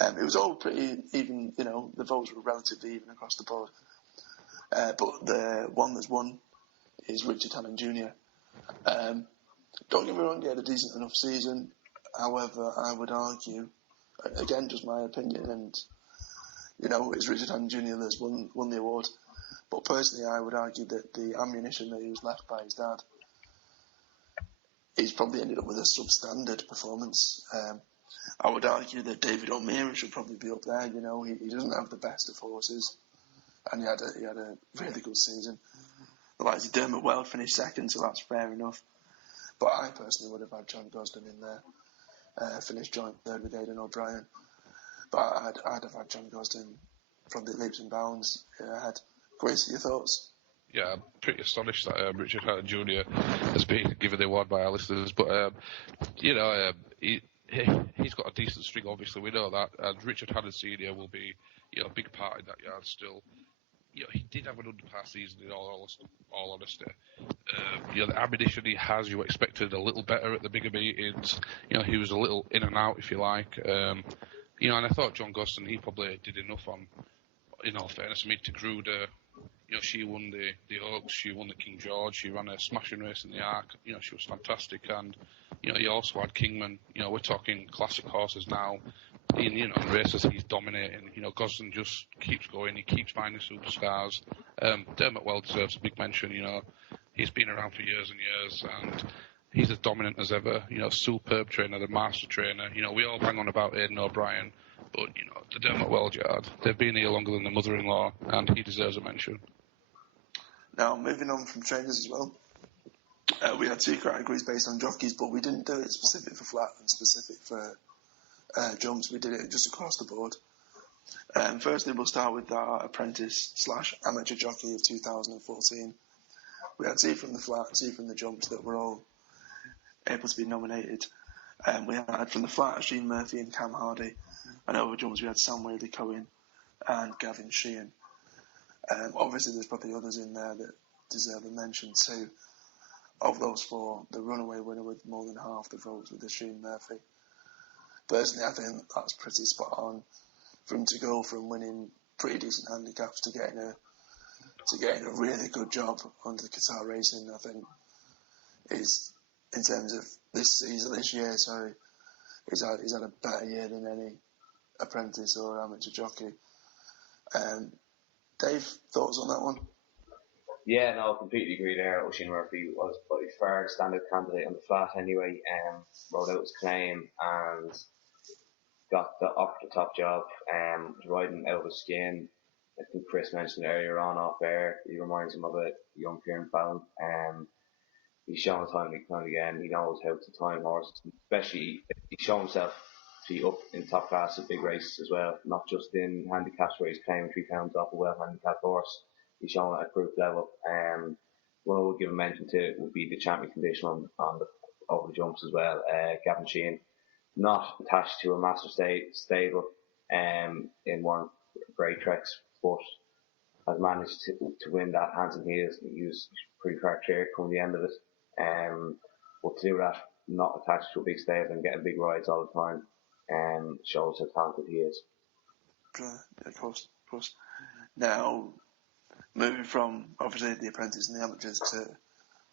It was all pretty even, the votes were relatively even across the board. But the one that's won is Richard Hammond Jr. Don't get me wrong, he had a decent enough season. However, I would argue, again, just my opinion, and it's Richard Hammond Jr. that's won the award. But personally, I would argue that the ammunition that he was left by his dad, he's probably ended up with a substandard performance. I would argue that David O'Meara should probably be up there. He doesn't have the best of horses, and he had a really good season. The likes of Dermot Weld finished 2nd, so that's fair enough. But I personally would have had John Gosden in there, finished joint 3rd with Aidan O'Brien. But I'd have had John Gosden from the leaps and bounds ahead. Grace, your thoughts? Yeah, I'm pretty astonished that Richard Hammond Jr. has been given the award by our listeners. But, he's got a decent string, obviously, we know that. And Richard Hammond Sr. will be, a big part in that yard still. He did have an underpass season, in all honesty. The ammunition he has, you expected a little better at the bigger meetings. He was a little in and out, if you like. And I thought John Gosden, he probably did enough on, in all fairness. Tagruda, she won the Oaks, she won the King George, she ran a smashing race in the Arc. She was fantastic. And, you also had Kingman. We're talking classic horses now. In races he's dominating. Gosden just keeps going. He keeps finding superstars. Dermot Weld deserves a big mention. He's been around for years and years, and he's as dominant as ever. Superb trainer, the master trainer. We all bang on about Aidan O'Brien, but the Dermot Weld yard, they've been here longer than the mother-in-law, and he deserves a mention. Now, moving on from trainers as well. We had 2 categories based on jockeys, but we didn't do it specific for flat and specific for jumps. We did it just across the board. Firstly, we'll start with our apprentice/amateur jockey of 2014. We had 2 from the flat, 2 from the jumps that were all able to be nominated. We had from the flat Sheen Murphy and Cam Hardy, and over jumps we had Sam Whaley Cohen and Gavin Sheehan. Obviously, there's probably others in there that deserve a mention too. Of those 4, the runaway winner with more than half the votes was Sheen Murphy. Personally, I think that's pretty spot on for him to go from winning pretty decent handicaps to getting a really good job under the Qatar Racing. I think is, in terms of this year, he's had a better year than any apprentice or amateur jockey. Dave, thoughts on that one? Yeah, no, I completely agree there. Oisin Murphy was by far the standard candidate on the flat anyway. Rolled out his claim and got off the top job. Riding out of his skin. I think Chris mentioned earlier on off air. He reminds him of a young Kieran Fallon. He's shown time and time again. He knows how to time horses, especially he's shown himself be up in top class of big races as well, not just in handicaps where he's claiming 3 pounds off a well handicapped horse. He's shown at group level. One I would give a mention to would be the champion condition on the over the jumps as well. Gavin Sheehan, not attached to a massive stable in one great treks, but has managed to win that hands and heels. He was pretty far clear coming the end of it. But to do that, not attached to a big stable and getting big rides all the time, shows how talented he is. Yeah, of course. Now, moving from obviously the apprentices and the amateurs to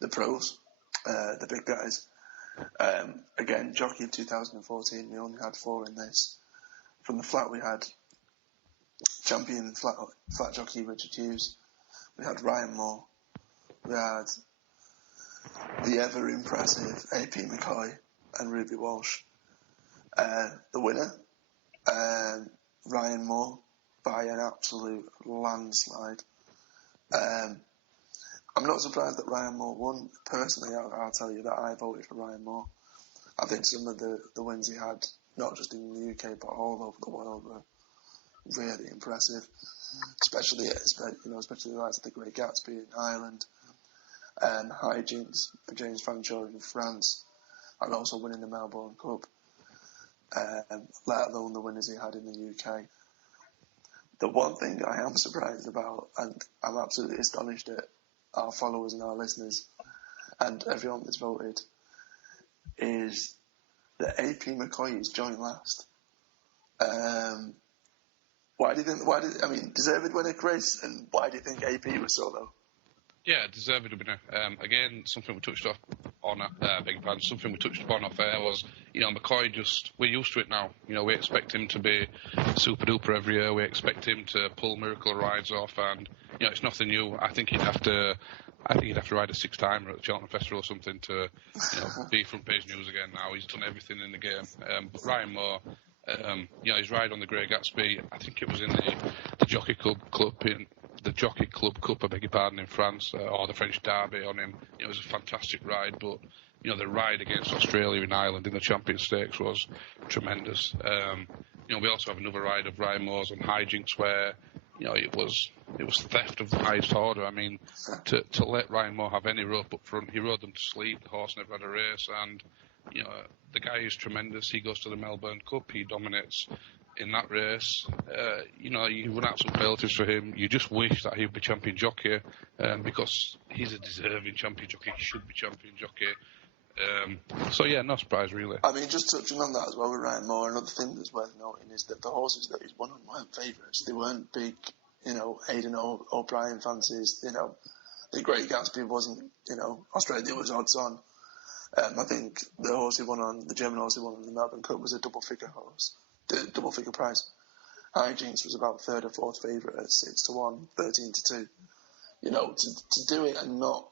the pros, the big guys. Again, jockey 2014, we only had 4 in this. From the flat, we had champion flat jockey Richard Hughes. We had Ryan Moore. We had the ever impressive AP McCoy and Ruby Walsh. The winner, Ryan Moore, by an absolute landslide. I'm not surprised that Ryan Moore won. Personally, I'll tell you that I voted for Ryan Moore. I think some of the wins he had, not just in the UK but all over the world, were really impressive. Especially the likes of the Great Gatsby in Ireland, High Jinks for James Fanshawe in France, and also winning the Melbourne Cup. Let alone the winners he had in the UK. The one thing I am surprised about, and I'm absolutely astonished at our followers and our listeners, and everyone that's voted, is that AP McCoy is joint last. Deserved winner, Chris, and why do you think AP was so low? Yeah, deserved winner. Again, something we touched on something we touched upon off air was, McCoy we're used to it now. We expect him to be super duper every year. We expect him to pull miracle rides off, and, it's nothing new. I think he'd have to ride a 6-timer at the Cheltenham Festival or something to, be front page news again now. He's done everything in the game. But Ryan Moore, his ride on the Grey Gatsby, I think it was in the Jockey Club Cup, I beg your pardon, in France, or the French Derby on him. It was a fantastic ride, but the ride against Australia in Ireland in the Champion Stakes was tremendous. We also have another ride of Ryan Moore's on High Jinks where it was theft of the highest order. I mean, to let Ryan Moore have any rope up front, he rode them to sleep. The horse never had a race, and the guy is tremendous. He goes to the Melbourne Cup, he dominates in that race. You run out some penalties for him. You just wish that he would be champion jockey, because he's a deserving champion jockey. He should be champion jockey. No surprise really. I mean, just touching on that as well with Ryan Moore, another thing that's worth noting is that the horses that he's won on weren't favourites. They weren't big, Aidan O'Brien fancies. The Great Gatsby wasn't, Australia was odds on. I think the horse he won on, the German horse he won on the Melbourne Cup was a double figure horse. The double figure price. High Jinks was about 3rd or 4th favourite at 6-1, 13-2. To do it and not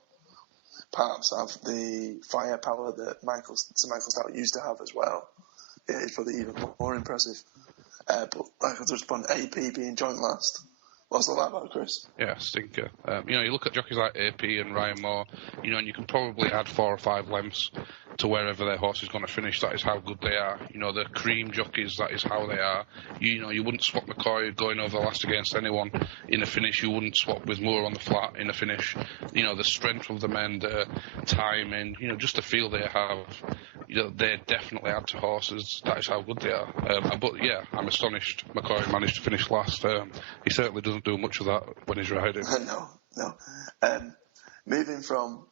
perhaps have the firepower that Sir Michael Stout used to have as well is probably even more impressive. But like I touched upon, AP being joint last. What's all that about, Chris? Yeah, stinker. You look at jockeys like AP and Ryan Moore, and you can probably add 4 or 5 lengths to wherever their horse is going to finish. That is how good they are. The cream jockeys, that is how they are. You wouldn't swap McCoy going over the last against anyone in a finish. You wouldn't swap with Moore on the flat in a finish. The strength of the men, the timing, just the feel they have. They definitely add to horses. That is how good they are. But yeah, I'm astonished McCoy managed to finish last. He certainly doesn't do much of that when he's riding. No. Moving from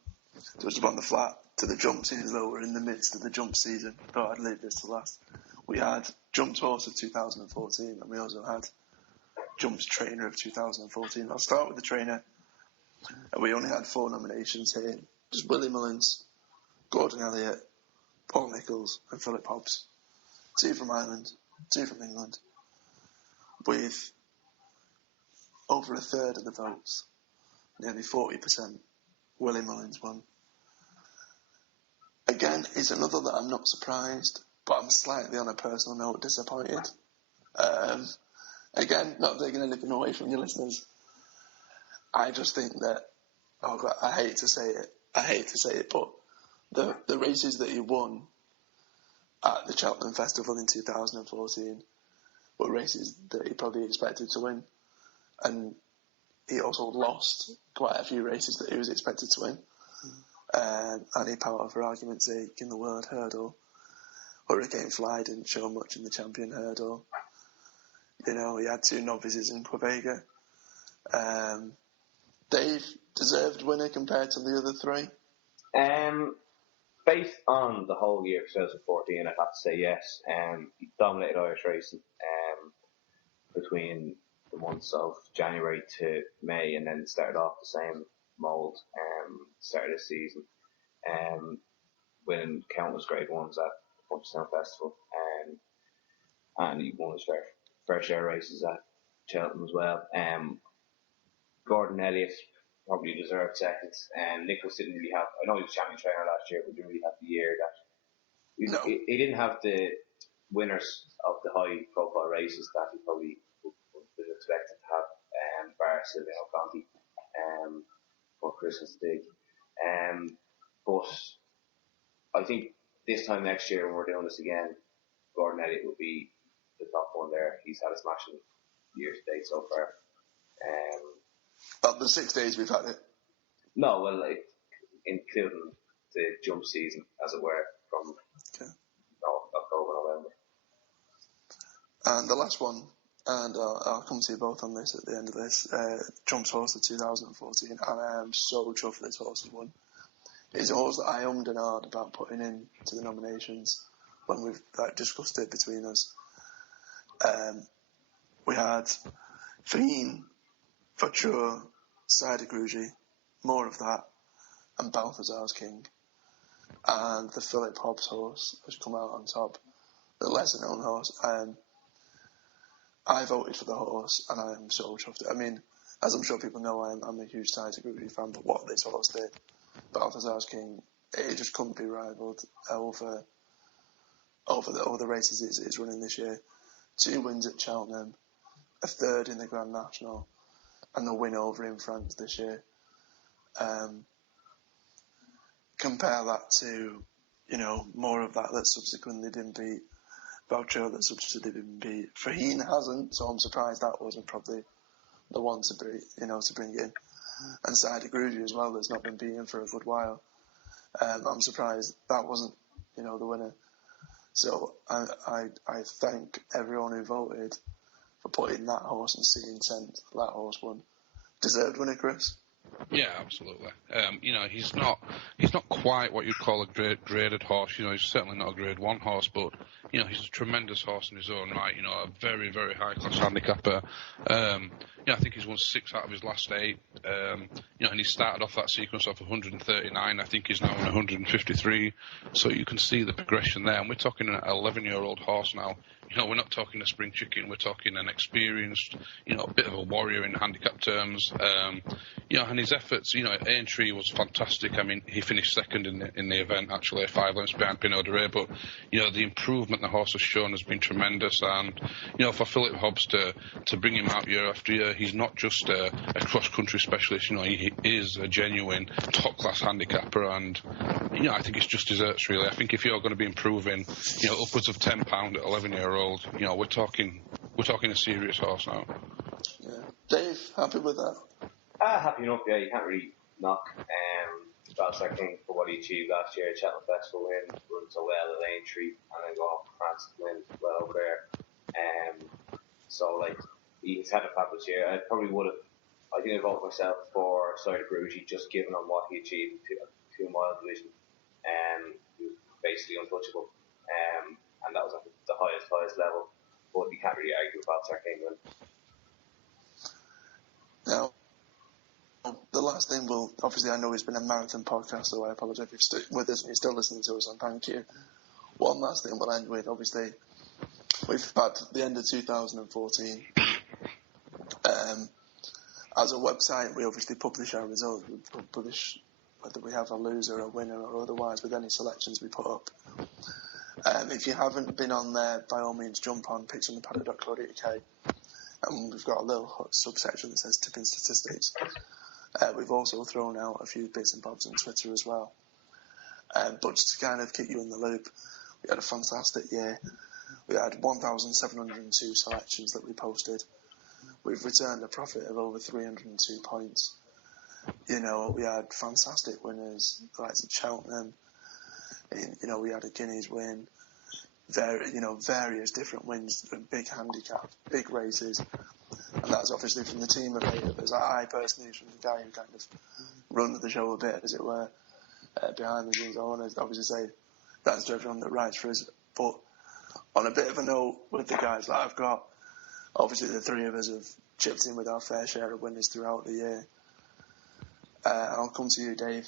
just upon the flat to the jumps, even though we're in the midst of the jump season, thought I'd leave this to last. We had Jumps Horse of 2014, and we also had Jumps Trainer of 2014. I'll start with the trainer. We only had 4 nominations here. Just Willie Mullins, Gordon Elliott, Paul Nicholls and Philip Hobbs. 2 from Ireland, 2 from England. With over a third of the votes, nearly 40%, Willie Mullins won. Again, it's another that I'm not surprised, but I'm slightly on a personal note disappointed. Again, not taking anything away from your listeners. I just think that, I hate to say it, but the races that he won at the Cheltenham Festival in 2014 were races that he probably expected to win, and he also lost quite a few races that he was expected to win. Annie Power, for argument's sake, in the World Hurdle. Hurricane Fly didn't show much in the Champion Hurdle. You know, he had 2 novices in Quebec. Dave, deserved winner compared to the other 3? Based on the whole year of 2014, I'd have to say yes. He dominated Irish racing between the months of January to May, and then started off the same mould started this season. Winning countless Grade 1s at the Punchestown Festival, and he won his fair share of races at Cheltenham as well. Gordon Elliott probably deserved second. Nicholas didn't really have, I know he was champion trainer last year, but didn't really have the year that he didn't have the winners of the high profile races that he probably was expected to have, bar Silvino Conti for Christmas Dig. But I think this time next year when we're doing this again, Gordon Elliott will be the top one there. He's had a smashing year to date so far. Of the 6 days we've had it? No, well, including the jump season, as it were, from October, November. And the last one, and I'll come to you both on this at the end of this, Trump's horse of 2014, and I am so chuffed this horse has won. It's a horse that I ummed and ahed about putting in to the nominations when we've discussed it between us. We had Fahine, Fature, Cider Grugy, more of that, and Balthazar's King. And the Philip Hobbs horse has come out on top, the lesser known horse. I voted for the horse, and I am so chuffed. I mean, as I'm sure people know, I'm a huge Cider Grugy fan, but what this horse did, Balthazar's King, it just couldn't be rivaled over the races it's running this year. 2 wins at Cheltenham, a 3rd in the Grand National, and the win over in France this year. Compare that to, you know, more of that subsequently didn't beat, Boucher that subsequently didn't beat. Fahine hasn't, so I'm surprised that wasn't probably the one to bring in. And Cider Grugy as well, that's not been beaten for a good while. I'm surprised that wasn't, the winner. So I thank everyone who voted for putting that horse and seeing intent that horse won. Deserved winner, Chris? Yeah, absolutely. He's not quite what you'd call a graded horse. He's certainly not a Grade 1 horse, but he's a tremendous horse in his own right. A very, very high class handicapper. I think he's won 6 out of his last 8. And he started off that sequence off 139. I think he's now on 153. So you can see the progression there. And we're talking an 11-year-old horse now. We're not talking a spring chicken. We're talking an experienced, a bit of a warrior in handicap terms. And his efforts, at Aintree was fantastic. I mean, he finished second in the event, actually, 5 lengths behind Pinot de Rey. But, the improvement the horse has shown has been tremendous. And, for Philip Hobbs to bring him out year after year, he's not just a cross-country specialist. He is a genuine top-class handicapper. And, I think it's just desserts, really. I think if you're going to be improving, upwards of £10 at 11-year-old, we're talking a serious horse now. Yeah. Dave, happy with that? Happy enough, yeah. You can't really knock Balthazar King for what he achieved last year at Cheltenham Festival win, run so well at Aintree, and then go off to France to win well over there. He's had a fabulous year. I think I'd vote myself for Cider Grugy, just given on what he achieved in the 2 mile division. He was basically untouchable. And that was at the highest level. But you can't really argue about Balthazar King win. Now, the last thing obviously I know it's been a marathon podcast, so I apologise if you're still with us and you're still listening to us, and thank you. One last thing we'll end with, obviously, we've had the end of 2014. As a website, we obviously publish our results. We publish whether we have a loser, a winner, or otherwise with any selections we put up. If you haven't been on there, by all means jump on pitchonthepaddock.co.uk, and we've got a little subsection that says tipping statistics. We've also thrown out a few bits and bobs on Twitter as well. But just to kind of keep you in the loop, We had a fantastic year. We had 1,702 selections that we posted. We've returned a profit of over 302 points. You know, we had fantastic winners, like Cheltenham. You know, we had a Guineas win. Various different wins, big handicaps, big races. And that's obviously from the team of 8 of us. I personally, from the guy who kind of runs the show a bit, as it were, behind the scenes. I want to obviously say that's to everyone that writes for us. But on a bit of a note with the guys that I've got, obviously the 3 of us have chipped in with our fair share of winners throughout the year. I'll come to you, Dave.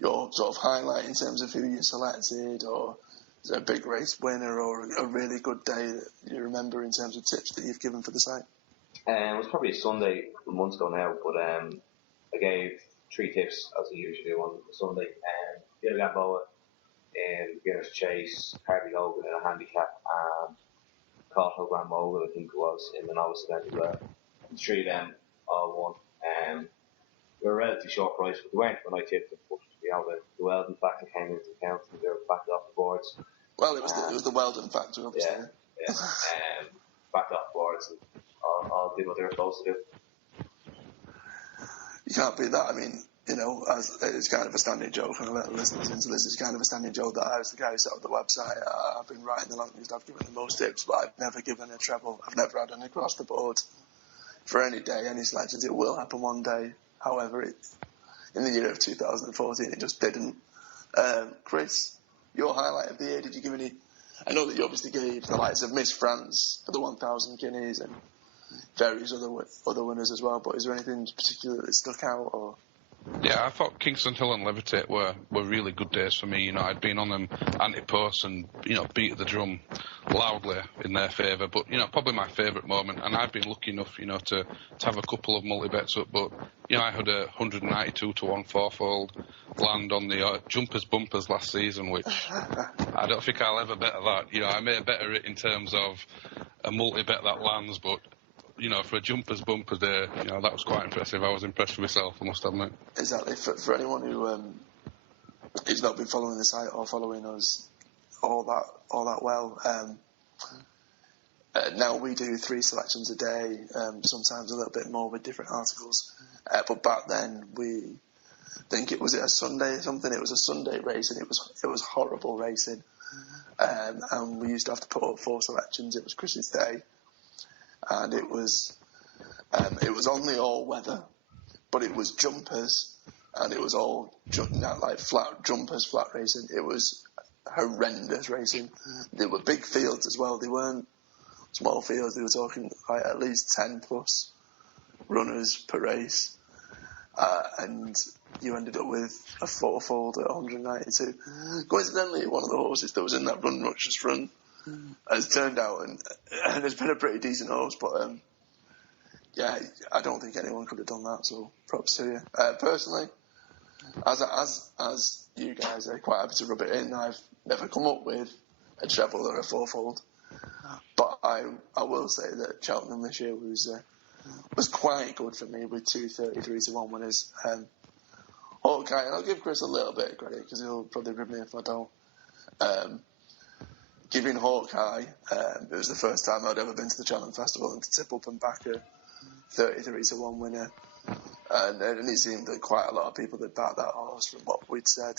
Your sort of highlight in terms of who you selected, or is there a big race winner, or a really good day that you remember in terms of tips that you've given for the site? It was probably a Sunday a month ago now, but I gave 3 tips as I usually do on Sunday. Bill Gamboa in beginner's chase, Harvey Hogan in a handicap, and Cato Grand Mogul, I think it was, in the novice event as well. The 3 of them all won. They were a relatively short price, but they weren't when I tipped them. But the Weldon factor came into account, and they were backed off the boards. Well, it was the Weldon factor, obviously. Yeah. Backed off the boards, and all did what they were supposed to do. You can't beat that. I mean, you know, it's kind of a standing joke, and I'll let the listeners into this. It's kind of a standing joke that I was the guy who set up the website. I've been writing the longest, I've given the most tips, but I've never given a treble. I've never had an across the board for any day, any selections. It will happen one day. However, in the year of 2014, it just didn't. Chris, your highlight of the year, did you give any? I know that you obviously gave the likes of Miss France for the 1,000 guineas and various other winners as well, but is there anything particular that stuck out? Or? Yeah, I thought Kingston Hill and Levitate were really good days for me. You know, I'd been on them Antepost and, you know, beat the drum loudly in their favour. But, you know, probably my favourite moment, and I've been lucky enough, you know, to have a couple of multi-bets up. But, you know, I had a 192 to 1 fourfold land on the Jumpers Bumpers last season, which I don't think I'll ever bet that. You know, I may better it in terms of a multi-bet that lands, but... You know, for a Jumpers Bumper day, you know, that was quite impressive. I was impressed with myself, I must admit. Exactly. For anyone who's not been following the site or following us all that well, now we do 3 selections a day, sometimes a little bit more with different articles. But back then, we think it was a Sunday or something. It was a Sunday race, and it was horrible racing. And we used to have to put up 4 selections. It was Christmas Day. And it was on the all weather, but it was jumpers, and it was all like flat jumpers, flat racing. It was horrendous racing. They were big fields as well. They weren't small fields. They were talking like at least 10 plus runners per race, and you ended up with a fourfold at 192. Coincidentally, one of the horses that was in that run Rush's front has turned out and has been a pretty decent horse, but yeah, I don't think anyone could have done that, so props to you. Personally, as you guys are quite happy to rub it in, I've never come up with a treble or a fourfold, but I will say that Cheltenham this year was quite good for me with 2 33 to 1 winners. Hawkeye, and I'll give Chris a little bit of credit because he'll probably rib me if I don't. Giving Hawkeye, it was the first time I'd ever been to the Cheltenham Festival and to tip up and back a 33 to 1 winner. And it seemed that quite a lot of people had backed that horse from what we'd said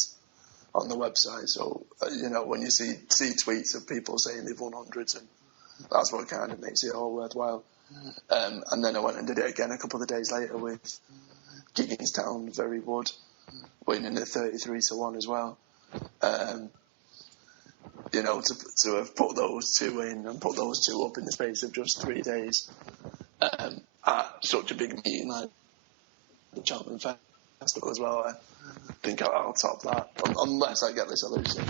on the website. So, you know, when you see tweets of people saying they've won hundreds, and that's what kind of makes it all worthwhile. And then I went and did it again a couple of days later with Gigginstown, Very Wood, winning at 33 to 1 as well. You know, to have put those 2 in and put those 2 up in the space of just 3 days at such a big meeting like the Cheltenham Festival as well, I think I'll top that, unless I get this elusive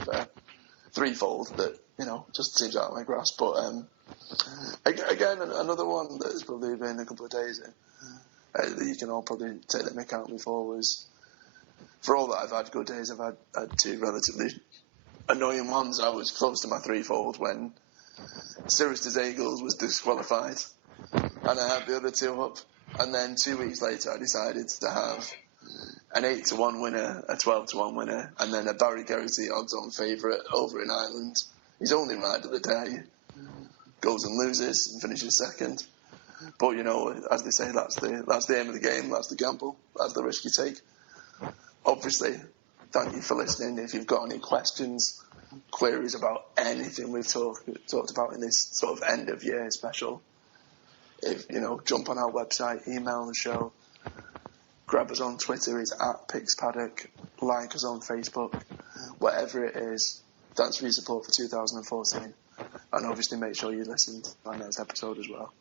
threefold that, you know, just seems out of my grasp. But again, another one that has probably been a couple of days that you can all probably take the mick out of me for was, for all that I've had good days, I've had 2 relatively annoying ones. I was close to my threefold when Sirius's Eagles was disqualified, and I had the other 2 up, and then 2 weeks later I decided to have an 8-1 winner, a 12-1 winner, and then a Barry Geraghty odds-on favourite over in Ireland. He's only ride of the day, goes and loses and finishes second. But, you know, as they say, that's the aim of the game, that's the gamble, that's the risk you take. Obviously, thank you for listening. If you've got any questions, queries about anything we've talked about in this sort of end-of-year special, jump on our website, email the show, grab us on Twitter, it's @PixPaddock, like us on Facebook, whatever it is. Thanks for your support for 2014, and obviously make sure you listen to our next episode as well.